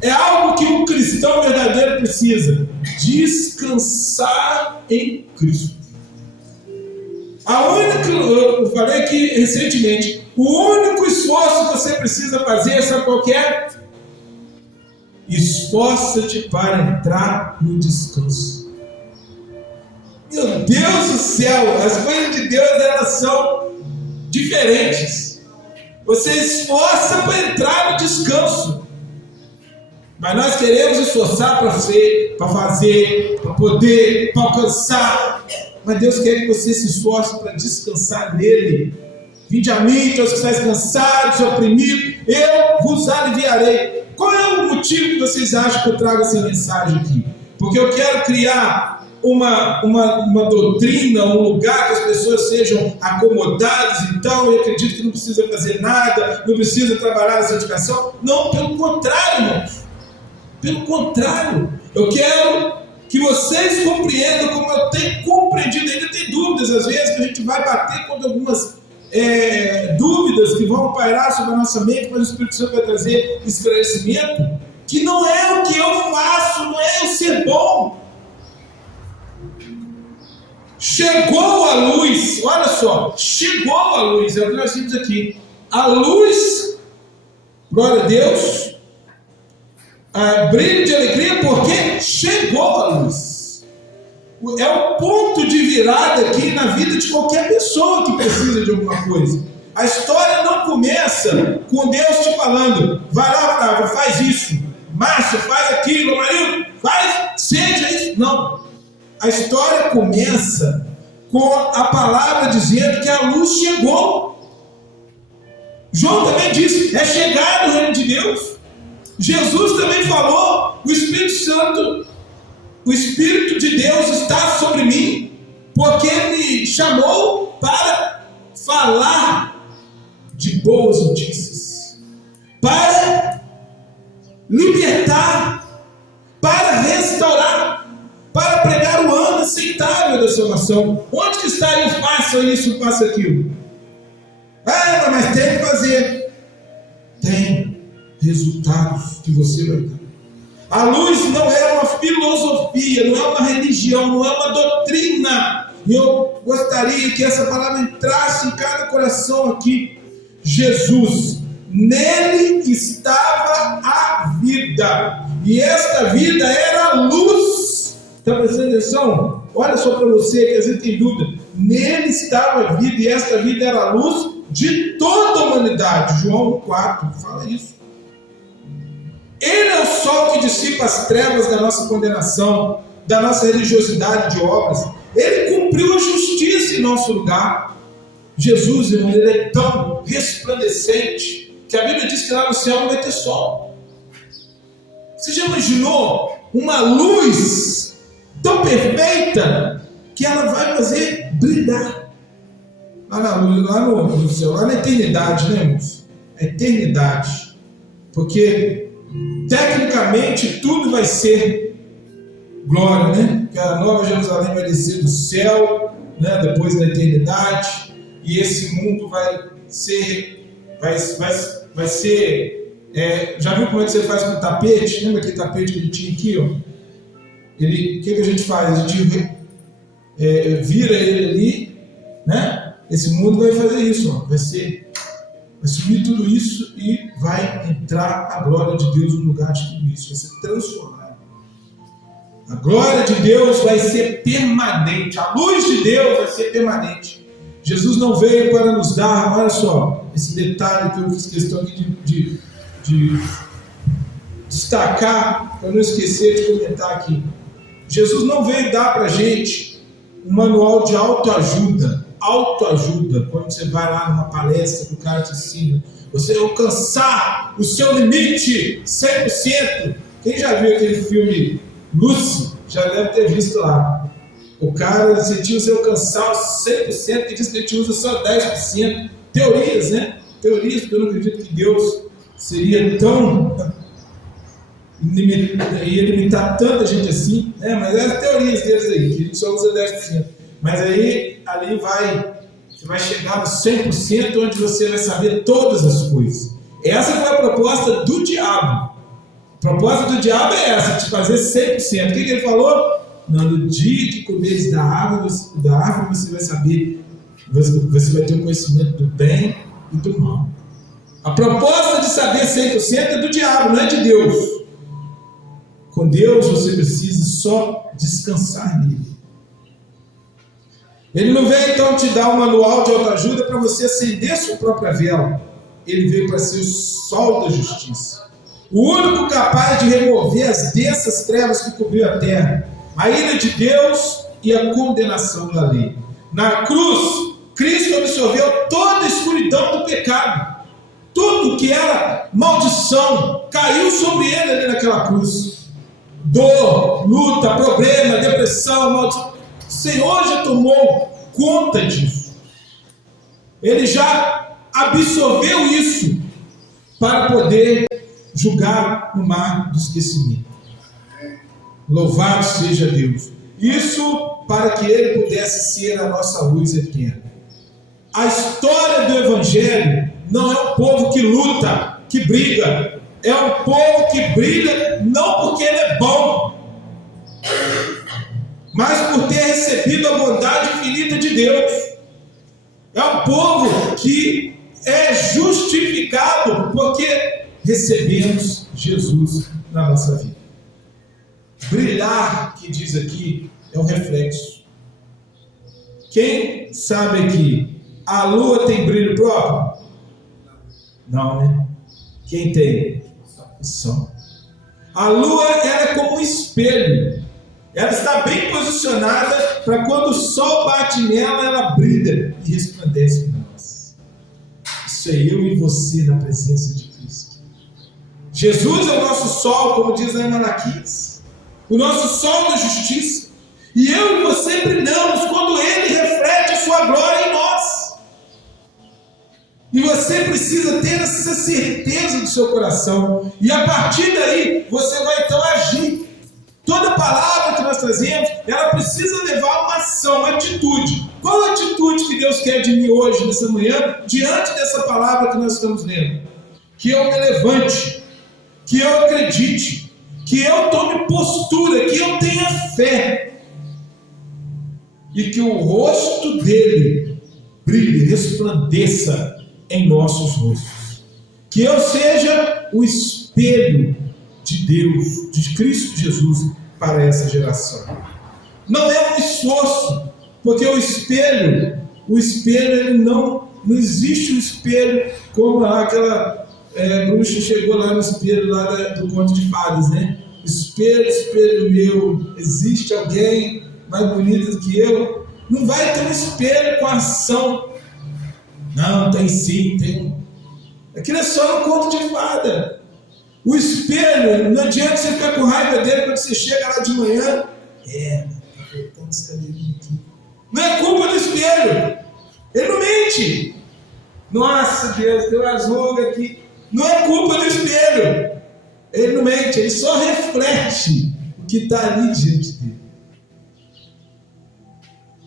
É algo que um cristão verdadeiro precisa. Descansar em Cristo. Eu falei aqui recentemente, o único esforço que você precisa fazer, sabe qual que é? Esforça-te para entrar no descanso. Meu Deus do céu, as coisas de Deus, elas são diferentes. Você esforça para entrar no descanso. Mas nós queremos esforçar para fazer, para poder, para alcançar. Mas Deus quer que você se esforce para descansar nele. Vinde a mim, todos que estáis cansados e oprimidos, eu vos aliviarei. Qual é o motivo que vocês acham que eu trago essa mensagem aqui? Porque eu quero criar uma doutrina, um lugar que as pessoas sejam acomodadas e tal, e acredito que não precisa fazer nada, não precisa trabalhar essa educação. Não, pelo contrário, irmãos. Pelo contrário, eu quero que vocês compreendam como eu tenho compreendido. Ainda tem dúvidas, às vezes, que a gente vai bater contra algumas dúvidas que vão pairar sobre a nossa mente, mas o Espírito Santo vai trazer esclarecimento, que não é o que eu faço, não é eu ser bom. Chegou a luz, olha só, chegou a luz, é o que nós vimos aqui. A luz, glória a Deus, brilho de alegria, porque chegou a luz. É o ponto de virada aqui na vida de qualquer pessoa que precisa de alguma coisa. A história não começa com Deus te falando: vai lá, Flávio, faz isso, Márcio, faz aquilo, Marinho, faz, seja isso. Não. A história começa com a palavra dizendo que a luz chegou. João também disse: é chegado o reino de Deus. Jesus também falou: o Espírito Santo, o Espírito de Deus está sobre mim, porque me chamou para falar de boas notícias, para libertar, para restaurar, para pregar o ano aceitável da salvação. Onde que está aí? Faça isso, faça aquilo. Mas tem que fazer. Tem resultados que você vai dar. A luz não é uma filosofia, não é uma religião, não é uma doutrina. E eu gostaria que essa palavra entrasse em cada coração aqui. Jesus, nele estava a vida, e esta vida era a luz. Está prestando atenção? Olha só para você que às vezes tem dúvida. Nele estava a vida, e esta vida era a luz de toda a humanidade. João 4 fala isso. Ele é o sol que dissipa as trevas da nossa condenação, da nossa religiosidade de obras. Ele cumpriu a justiça em nosso lugar. Jesus, irmão, ele é tão resplandecente que a Bíblia diz que lá no céu não vai ter sol. Você já imaginou uma luz tão perfeita que ela vai fazer brilhar lá no céu, lá na eternidade, né, irmãos? A eternidade. Porque tecnicamente tudo vai ser glória, né? Que a Nova Jerusalém vai descer do céu, né? Depois da eternidade, e esse mundo vai ser, já viu como é que você faz com o tapete? Lembra aquele tapete que a gente tinha aqui, ó? O que a gente faz? A gente vira ele ali, né? Esse mundo vai fazer isso, ó. Vai subir tudo isso e vai entrar a glória de Deus no lugar de tudo isso. Vai ser transformado. A glória de Deus vai ser permanente. A luz de Deus vai ser permanente. Jesus não veio para nos dar, olha só, esse detalhe que eu fiz questão aqui de destacar, para não esquecer de comentar aqui. Jesus não veio dar para a gente um manual de autoajuda. Autoajuda, quando você vai lá numa palestra que o cara te ensina, você alcançar o seu limite 100%. Quem já viu aquele filme Lucy, já deve ter visto lá. O cara, você tinha que alcançar os 100%, que diz que a gente usa só 10%. Teorias, né? Teorias, porque eu não acredito que Deus seria tão... ia limitar tanta gente assim, né? Mas é as teorias deles aí, que a gente só usa 10%. Mas aí, ali você vai chegar no 100%, onde você vai saber todas as coisas. Essa foi a proposta do diabo. A proposta do diabo é essa, de fazer 100%. O que ele falou? Não, no dia que comeres da árvore você vai saber, você vai ter o conhecimento do bem e do mal. A proposta de saber 100% é do diabo, não é de Deus. Com Deus você precisa só descansar nele. Ele não veio então te dar um manual de autoajuda para você acender sua própria vela. Ele veio para ser o sol da justiça. O único capaz de remover as densas trevas que cobriu a terra, a ira de Deus e a condenação da lei. Na cruz, Cristo absorveu toda a escuridão do pecado. Tudo que era maldição caiu sobre ele ali naquela cruz. dor, luta, problema, depressão, maldição. O Senhor já tomou conta disso. Ele já absorveu isso para poder julgar no mar do esquecimento. Louvado seja Deus. Isso para que Ele pudesse ser a nossa luz eterna. A história do Evangelho não é um povo que luta, que briga. É um povo que brilha não porque ele é bom, mas por ter recebido a bondade infinita de Deus. É um povo que é justificado porque recebemos Jesus na nossa vida. Brilhar, que diz aqui, é um reflexo. Quem sabe aqui, a lua tem brilho próprio? Não, né? Quem tem? O sol. A lua, ela é como um espelho. Ela está bem posicionada para quando o sol bate nela, ela brilha e resplandece para nós. Isso é eu e você na presença de Cristo. Jesus é o nosso sol, como diz lá em Malaquias. O nosso sol da justiça. E eu e você brilhamos quando Ele reflete a sua glória em nós. E você precisa ter essa certeza do seu coração. E a partir daí, você vai então agir. Toda palavra que nós trazemos, ela precisa levar uma ação, uma atitude. Qual a atitude que Deus quer de mim hoje, nessa manhã, diante dessa palavra que nós estamos lendo? Que eu me levante, que eu acredite, que eu tome postura, que eu tenha fé. E que o rosto dele brilhe, resplandeça em nossos rostos. Que eu seja o espelho de Deus, de Cristo Jesus, para essa geração. Não é um esforço, porque o espelho ele não existe um espelho como lá aquela bruxa chegou lá no espelho lá do conto de fadas, né? Espelho, espelho meu, existe alguém mais bonito do que eu? Não vai ter um espelho com ação. Não, tem sim, tem. Aquilo é só um conto de fada. O espelho, não adianta você ficar com raiva dele quando você chega lá de manhã. Tá faltando esse cabelinho aqui. Não é culpa do espelho. Ele não mente. Nossa Deus, tem umas rugas aqui. Não é culpa do espelho. Ele não mente, ele só reflete o que está ali diante dele.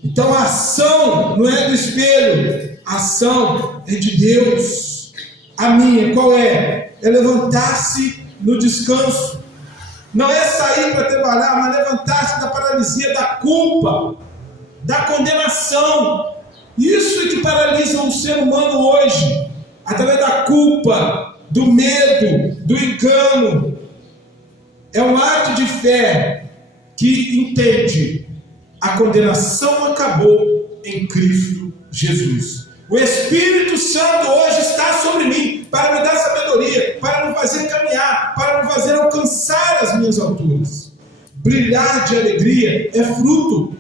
Então a ação não é do espelho, a ação é de Deus. A minha, qual é? É levantar-se no descanso. Não é sair para trabalhar, mas levantar-se da paralisia, da culpa, da condenação. Isso é que paralisa um ser humano hoje, através da culpa, do medo, do engano. É um ato de fé que entende: a condenação acabou em Cristo Jesus. O Espírito Santo hoje está sobre mim para me dar sabedoria, para me fazer caminhar, para me fazer alcançar as minhas alturas. Brilhar de alegria é fruto.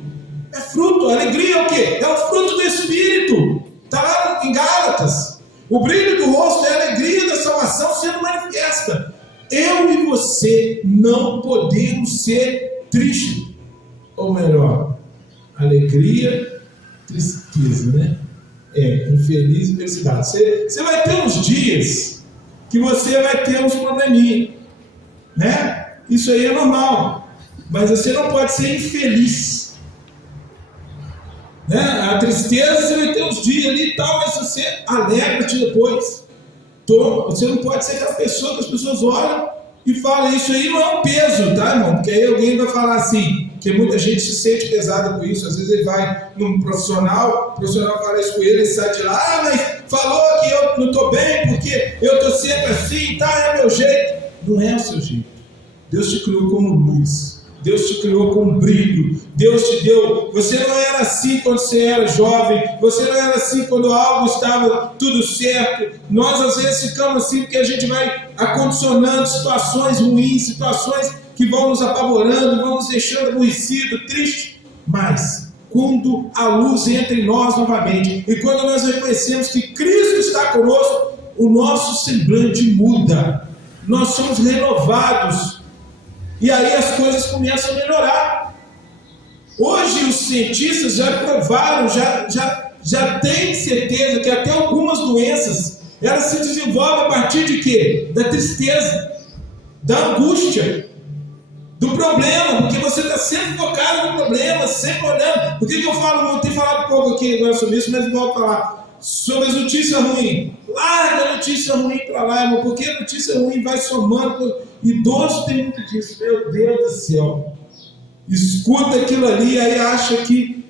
É fruto. Alegria é o quê? É o fruto do Espírito. Está lá em Gálatas. O brilho do rosto é a alegria da salvação sendo manifesta. Eu e você não podemos ser tristes. Ou melhor, alegria, tristeza, né? Infeliz e felicidade. Você vai ter uns dias que você vai ter uns probleminha, né? Isso aí é normal. Mas você não pode ser infeliz, né? A tristeza, você vai ter uns dias ali e tal, mas você alegra-te depois. Você não pode ser aquela pessoa que as pessoas olham e falam: isso aí não é um peso, tá, irmão? Porque aí alguém vai falar assim, que muita gente se sente pesada com isso. Às vezes ele vai num profissional, o profissional fala isso com ele, ele sai de lá: mas falou que eu não estou bem porque eu estou sempre assim, tá, é meu jeito. Não é o seu jeito. Deus te criou como luz, Deus te criou com brilho, Deus te deu. Você não era assim quando você era jovem, você não era assim quando algo estava tudo certo. Nós às vezes ficamos assim porque a gente vai acondicionando situações ruins, situações que vão nos apavorando, vão nos deixando aborrecidos, tristes. Mas quando a luz entra em nós novamente, e quando nós reconhecemos que Cristo está conosco, o nosso semblante muda. Nós somos renovados. E aí as coisas começam a melhorar. Hoje os cientistas já provaram, já têm certeza que até algumas doenças, elas se desenvolvem a partir de quê? Da tristeza, da angústia, do problema, porque você está sempre focado no problema, sempre olhando. Por que eu falo, eu tenho falado pouco aqui agora sobre isso, mas volto a falar sobre as notícias ruins. Larga a notícia ruim para lá, irmão, porque a notícia ruim vai somando. Idoso tem muito disso, meu Deus do céu. Escuta aquilo ali, aí acha que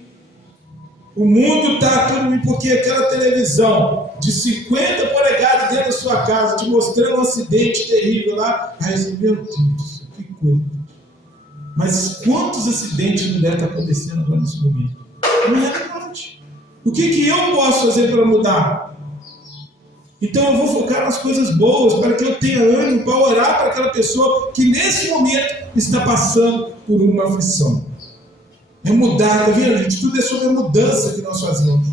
o mundo está tudo ruim, porque aquela televisão de 50 polegadas dentro da sua casa, te mostrando um acidente terrível lá, aí você, meu Deus, que coisa. Mas quantos acidentes não devem estar acontecendo agora nesse momento? Não é verdade. O que eu posso fazer para mudar? Então eu vou focar nas coisas boas, para que eu tenha ânimo para orar para aquela pessoa que nesse momento está passando por uma aflição. É mudar, tá vendo, gente? Tudo é sobre a mudança que nós fazemos.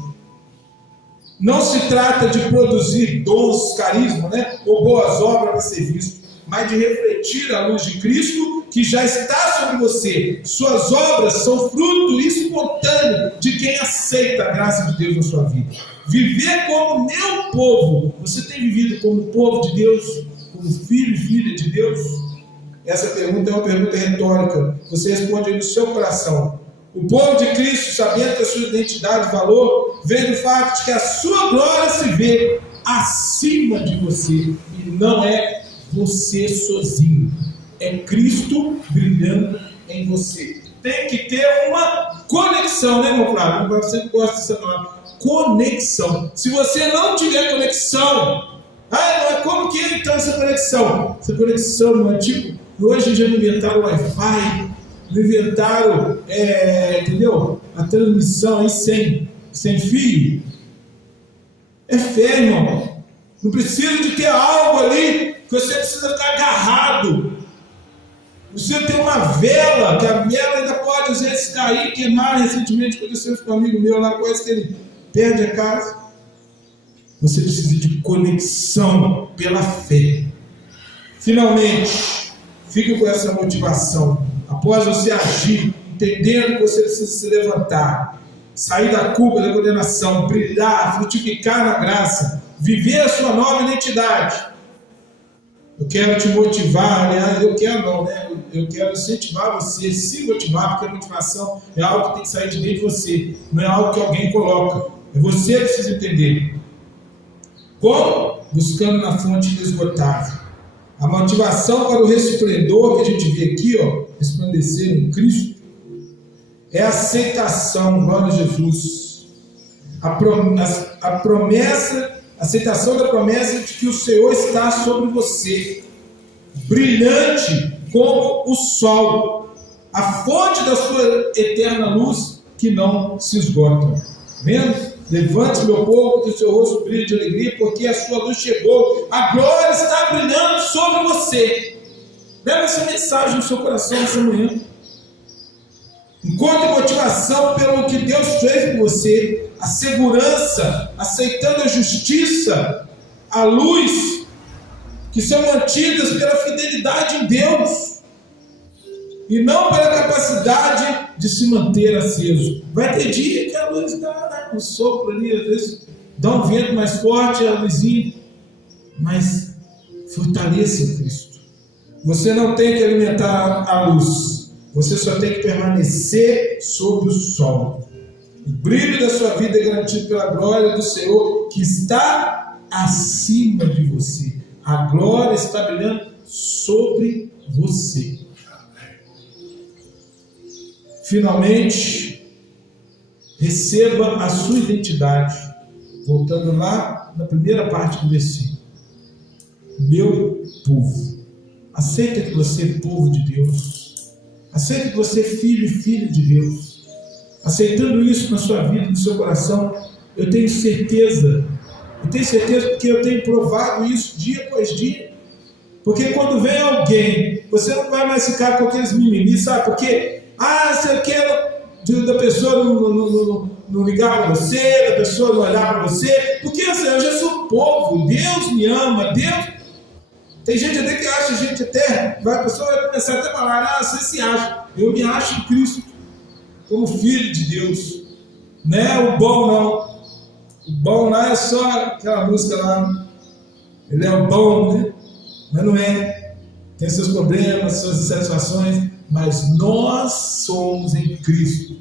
Não se trata de produzir dons, carisma, né? Ou boas obras para ser visto, mas de refletir a luz de Cristo que já está sobre você. Suas obras são fruto espontâneo de quem aceita a graça de Deus na sua vida. Viver como meu povo. Você tem vivido como povo de Deus? Como filho e filha de Deus? Essa pergunta é uma pergunta retórica. Você responde aí no seu coração. O povo de Cristo, sabendo que a sua identidade e valor vem do fato de que a sua glória se vê acima de você. E não é você sozinho. É Cristo brilhando em você. Tem que ter uma conexão, né, meu Flávio? Você gosta dessa palavra. Conexão. Se você não tiver conexão, como que é então essa conexão? Essa conexão não é tipo, hoje já inventaram Wi-Fi, inventaram, entendeu? A transmissão aí sem fio. É fé, irmão. Não precisa de ter algo ali que você precisa ficar agarrado. Você tem uma vela, que a vela ainda pode às vezes cair, queimar. Recentemente aconteceu com um amigo meu lá, quase que ele perde a casa. Você precisa de conexão pela fé. Finalmente, fique com essa motivação. Após você agir, entendendo que você precisa se levantar, sair da culpa, da condenação, brilhar, frutificar na graça, viver a sua nova identidade. Eu quero te motivar, aliás, eu quero incentivar você, se motivar, porque a motivação é algo que tem que sair de dentro de você, não é algo que alguém coloca, é você que precisa entender. Como? Buscando na fonte inesgotável. A motivação para o resplendor que a gente vê aqui, resplandecer em Cristo, é a aceitação, glória a Jesus, a promessa, a aceitação da promessa de que o Senhor está sobre você, brilhante como o sol, a fonte da sua eterna luz que não se esgota. Vendo? Levante, meu povo, que o seu rosto brilhe de alegria, porque a sua luz chegou, a glória está brilhando sobre você. Leve essa mensagem no seu coração essa manhã. Encontre motivação pelo que Deus fez por você, a segurança, aceitando a justiça, a luz, que são mantidas pela fidelidade em Deus, e não pela capacidade de se manter aceso. Vai ter dia que a luz dá um sopro ali, às vezes dá um vento mais forte, a luzinha, mas fortaleça em Cristo. Você não tem que alimentar a luz, você só tem que permanecer sob o sol. O brilho da sua vida é garantido pela glória do Senhor, que está acima de você. A glória está brilhando sobre você. Finalmente, receba a sua identidade. Voltando lá na primeira parte do versículo. Meu povo. Aceita que você é povo de Deus. Aceita que você é filho e filha de Deus. Aceitando isso na sua vida, no seu coração, eu tenho certeza porque eu tenho provado isso dia após dia. Porque quando vem alguém, você não vai mais ficar com aqueles mimimi, sabe por quê? Você quer da pessoa não ligar para você, da pessoa não olhar para você, porque assim, eu já sou povo, Deus me ama, Deus. Tem gente até que acha, a pessoa vai começar até a falar, você se acha. Eu me acho em Cristo como filho de Deus. Não é o bom, não. O bom não é só aquela música lá. Ele é o bom, né? Mas não é. Tem seus problemas, suas insatisfações. Mas nós somos em Cristo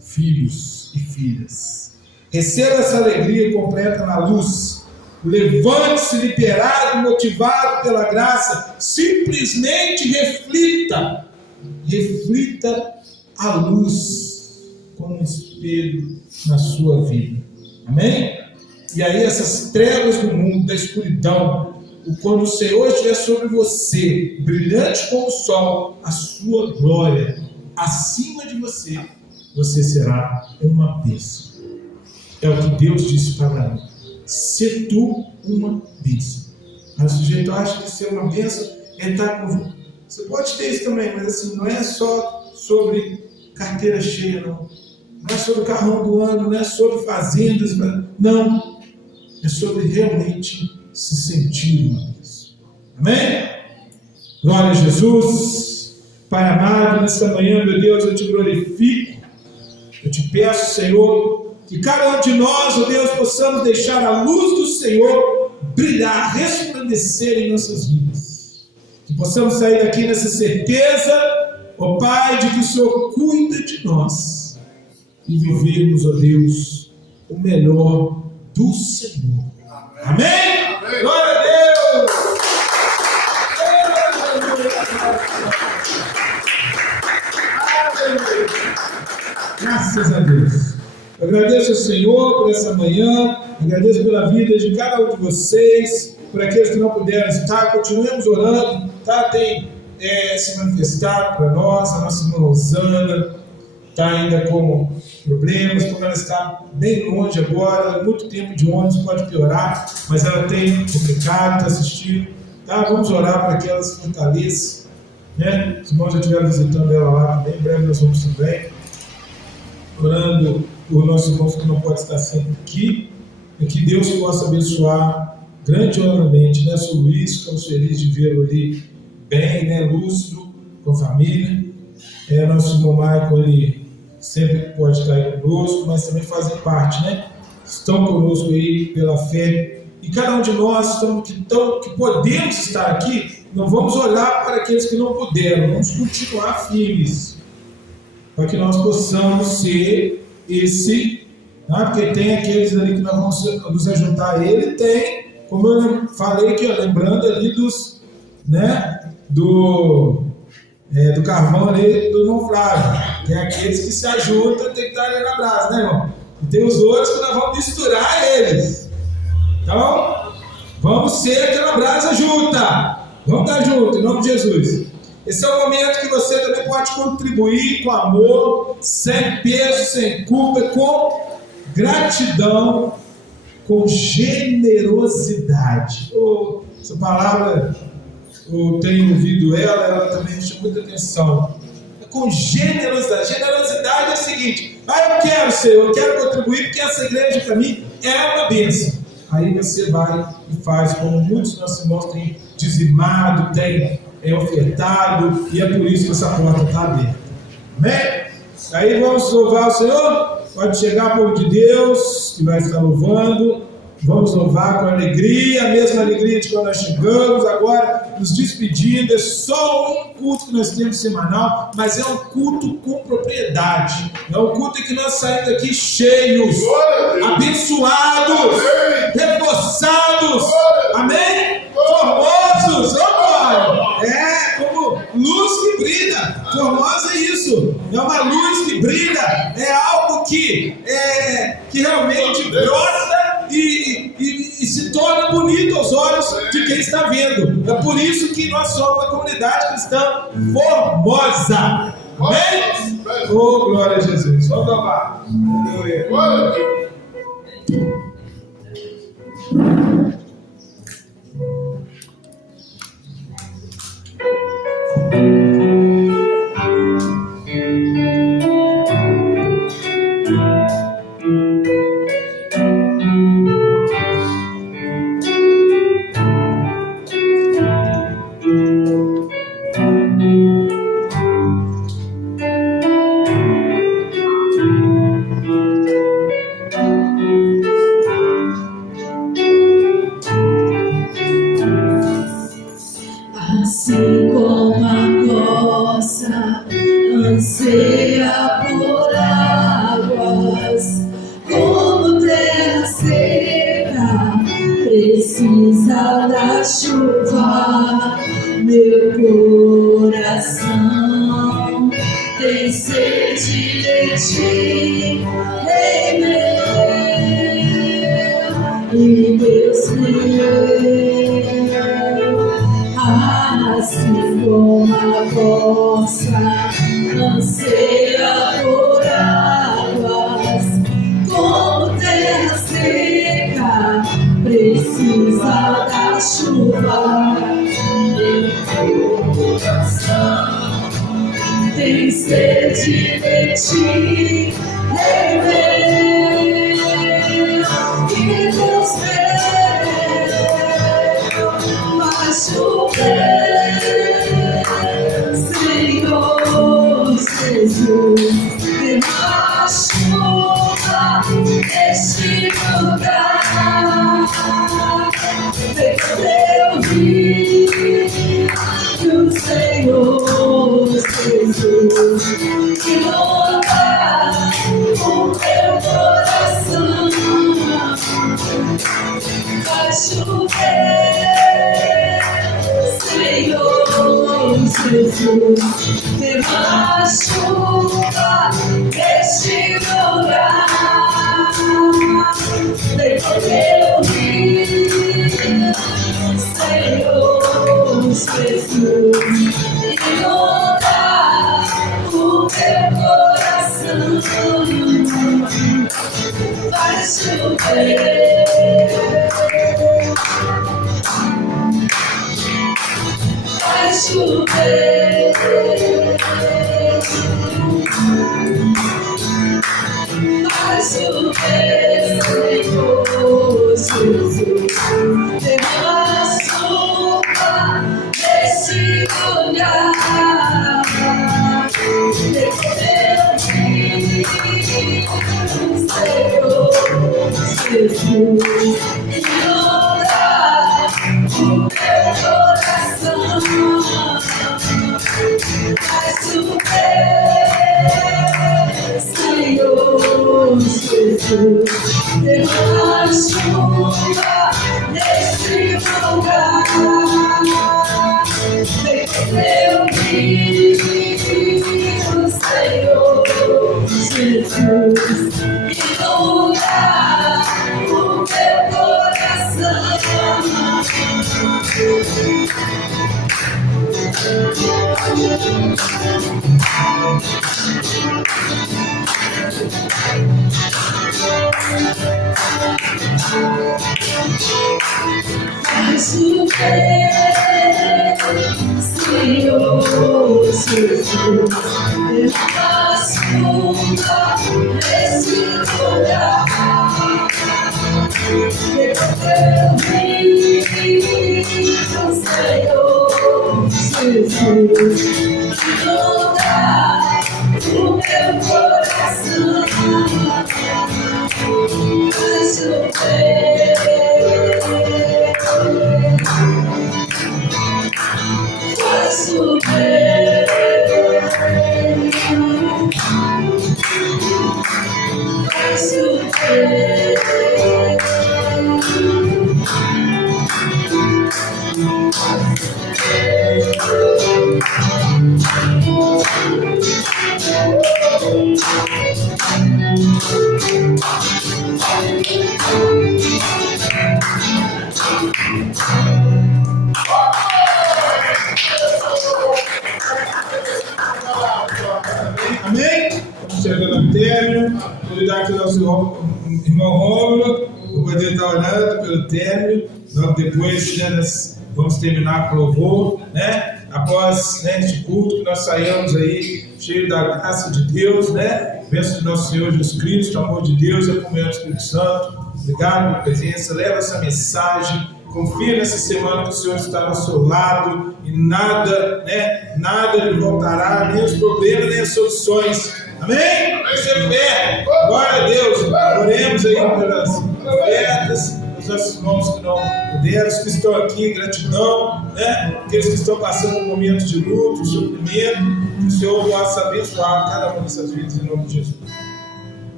filhos e filhas. Receba essa alegria completa na luz. Levante-se liberado, motivado pela graça. Simplesmente reflita. Reflita a luz como um espelho na sua vida. Amém? E aí essas trevas do mundo, da escuridão, quando o Senhor estiver sobre você, brilhante como o sol, a sua glória acima de você, você será uma bênção. É o que Deus disse para mim. Se tu uma bênção. Mas o sujeito acha que ser uma bênção é estar com... Você pode ter isso também, mas assim, não é só sobre carteira cheia, não. Não é sobre carrão do ano, não é sobre fazendas, não. É sobre realmente se sentir uma bênção. Amém? Glória a Jesus. Pai amado, nesta manhã, meu Deus, eu te glorifico. Eu te peço, Senhor, que cada um de nós, ó Deus, possamos deixar a luz do Senhor brilhar, resplandecer em nossas vidas. Que possamos sair daqui nessa certeza, ó Pai, de que o Senhor cuida de nós e vivermos, ó Deus, o melhor do Senhor. Amém? Amém? Glória a Deus! Graças a Deus. Eu agradeço ao Senhor por essa manhã, agradeço pela vida de cada um de vocês, por aqueles que não puderam estar, continuemos orando, tá? Tem se manifestado para nós, a nossa irmã Rosana está ainda com problemas, como ela está bem longe agora, muito tempo de ônibus, pode piorar, mas ela tem complicado, está assistindo, tá? Vamos orar para que ela se fortaleça, né? Os irmãos já estiveram visitando ela lá também, em breve nós vamos também, orando por nossos irmãos que não podem estar sempre aqui, e que Deus possa abençoar grandiosamente, né? Sou Luiz, estamos felizes de vê-lo ali bem, né? Lúcido, com a família. Nosso irmão Michael, ele sempre pode estar aí conosco, mas também fazem parte, né? Estão conosco aí pela fé. E cada um de nós que podemos estar aqui, não vamos olhar para aqueles que não puderam, vamos continuar firmes, para que nós possamos ser esse, né? Porque tem aqueles ali que nós vamos nos ajuntar a ele, tem, como eu falei aqui, ó, lembrando ali dos, né, do carvão ali do naufrágio. Tem aqueles que se ajuntam, tem que estar ali na brasa, né, irmão? E tem os outros que nós vamos misturar eles. Então, vamos ser aquela brasa junta. Vamos estar juntos, em nome de Jesus. Esse é o momento que você também pode contribuir com amor, sem peso, sem culpa, com gratidão, com generosidade. Essa palavra, eu tenho ouvido ela também me chama muita atenção. Com generosidade. Generosidade é o seguinte: eu quero, Senhor, eu quero contribuir, porque essa igreja para mim é uma bênção. Aí você vai e faz, como muitos dos nossos irmãos têm dizimado, têm ofertado, e é por isso que essa porta está aberta. Amém? Aí vamos louvar o Senhor. Pode chegar, povo de Deus, que vai estar louvando. Vamos louvar com alegria, a mesma alegria de quando nós chegamos, agora nos despedindo. É só um culto que nós temos semanal, mas é um culto com propriedade. É um culto em que nós saímos daqui cheios, abençoados, reforçados, amém? Formosos, como luz que brilha. Formosa é isso, é uma luz que brilha, é algo que realmente brota e se torna bonito aos olhos de quem está vendo. É por isso que nós somos a comunidade cristã formosa. Amém? Oh, glória a Jesus. Vamos louvar. Aleluia. e descer, assim como a vossa anseia por águas, como terra seca precisa da chuva. Meu coração tem sede de ti, Rei meu, que Deus meu, vai chover, Senhor Jesus, e uma chuva neste lugar. Vem teu rio, o Senhor Jesus, que louva o meu coração. Vai chover, Senhor Jesus, tem uma chuva neste lugar. Vem teu rio, Senhor Jesus, inunda o meu coração. Vai chover, vai chover, vai chover, Senhor Jesus, tem uma chuva nesse lugar. Senhor Jesus, inunda o meu coração. Vai chover, Senhor Jesus, tem uma chuva nesse lugar. Vem teu rio, Senhor Jesus, inunda o meu coração. Vai chover, Senhor Jesus, derrama chuva nesse lugar. Teu rio, Senhor Jesus, inunda o meu coração. Vai chover, vai chover, vai chover. Amém? Estamos chegando ao término. Convidar aqui o nosso irmão Rômulo, o poder estar orando pelo término. Logo depois, né, nós vamos terminar com louvor, né? Após, né, este culto, que nós saímos aí cheio da graça de Deus, né? Bênção do nosso Senhor Jesus Cristo, o amor de Deus, a comunhão do Espírito Santo. Obrigado pela presença. Leva essa mensagem. Confia nessa semana que o Senhor está ao seu lado e nada, né? Nada lhe voltará, nem os problemas, nem as soluções. Amém? Você fé. Glória a Deus. Oremos aí pelas ofertas, os nossos irmãos que não puderam, os que estão aqui, gratidão, né? Aqueles que estão passando por momentos de luto, de sofrimento, que o Senhor possa abençoar cada uma dessas vidas em nome de Jesus.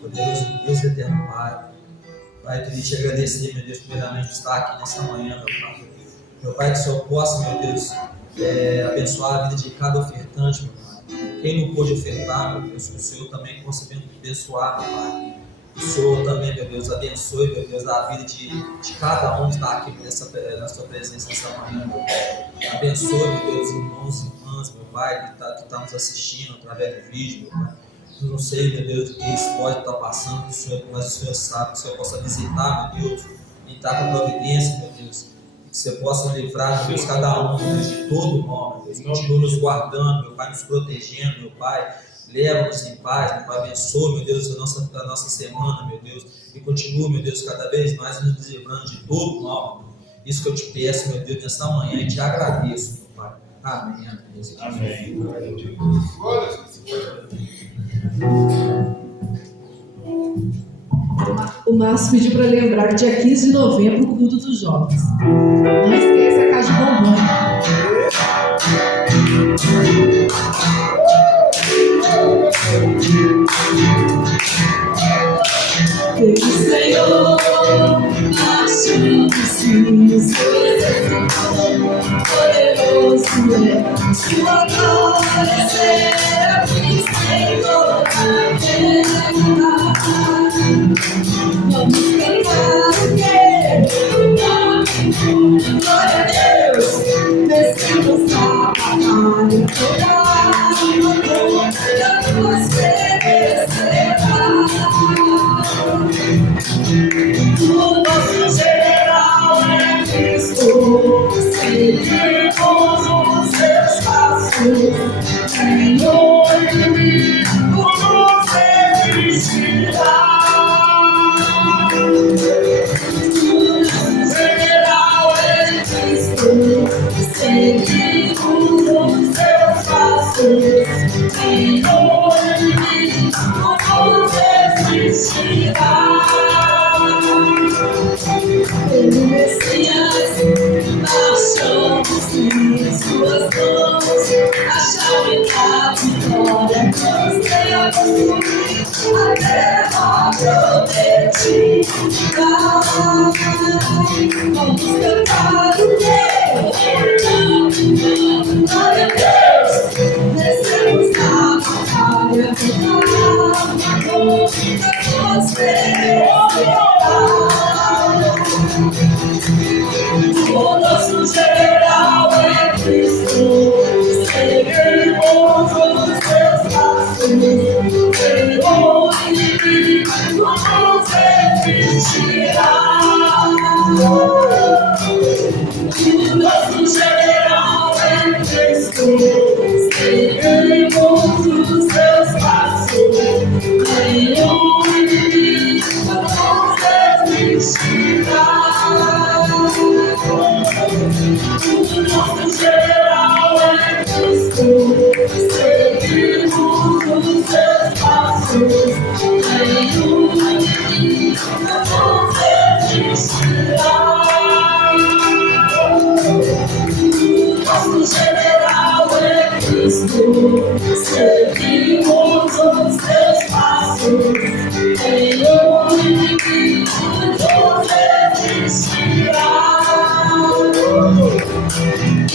Poderoso Deus eterno Pai, Pai, eu queria te agradecer, meu Deus, primeiramente por estar aqui nessa manhã, meu Pai. Meu Pai, que o Senhor possa, meu Deus, abençoar a vida de cada ofertante, meu Pai. Que Quem não pôde ofertar, meu Deus, que o Senhor também possa abençoar, meu Pai. O Senhor também, meu Deus, abençoe, meu Deus, a vida de cada um que está aqui na sua presença nessa manhã, meu Pai. Abençoe, meu Deus, irmãos e irmãs, meu Pai, que está nos assistindo através do vídeo, meu Pai. Eu não sei, meu Deus, o que isso pode estar passando, mas o Senhor sabe, que o Senhor possa visitar, meu Deus, e estar com providência, meu Deus. Que você possa livrar, meu Deus, cada um, meu Deus, de todo mal, meu Deus. Continua nos guardando, meu Pai, nos protegendo, meu Pai. Leva-nos em paz, meu Pai. Abençoa, meu Deus, a nossa semana, meu Deus. E continua, meu Deus, cada vez mais nos livrando de todo mal, meu Deus. Isso que eu te peço, meu Deus, nesta manhã e te agradeço, meu Pai. Amém, amém. Amém. O Márcio pediu para lembrar que dia 15 de novembro o culto dos jovens. Não esqueça a casa de bombom. Teu Senhor, acho que sim, poderoso é. Sua glória será Senhor na terra. Vamos cantar o quê? Glória a Deus, descemos a batalha toda, a você será. O nosso general é Cristo, seguimos os seus passos, Senhor inimigo nos resistirá. O nosso general é Cristo, seguimos os seus passos, Senhor inimigo nos resistirá. Pelo Messias, baixamos em suas mãos a chave da vitória. Nos temos a terra prometida. Vamos cantar o Deus, glória a Deus. Descemos a batalha toda, você. O nosso general é Cristo, seguimos os seus passos, Senhor inimigo nos resistirá. O nosso general é Cristo, seguimos os seus passos, Senhor inimigo nos resistirá. O nosso general é Cristo, seguimos os seus passos, nenhum inimigo nos resistirá. O nosso general é Cristo, seguimos os seus passos, nenhum inimigo nos resistirá. O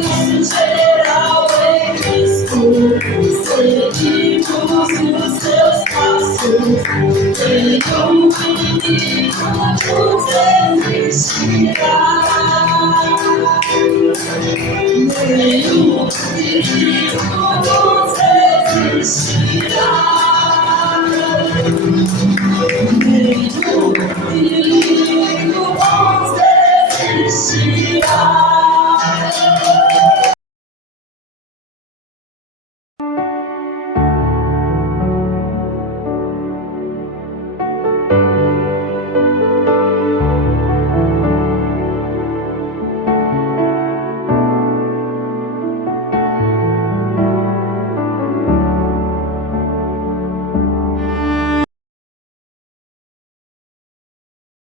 nosso general é Cristo, seguimos os seus passos, nenhum inimigo nos resistirá. Nenhum inimigo nos resistirá.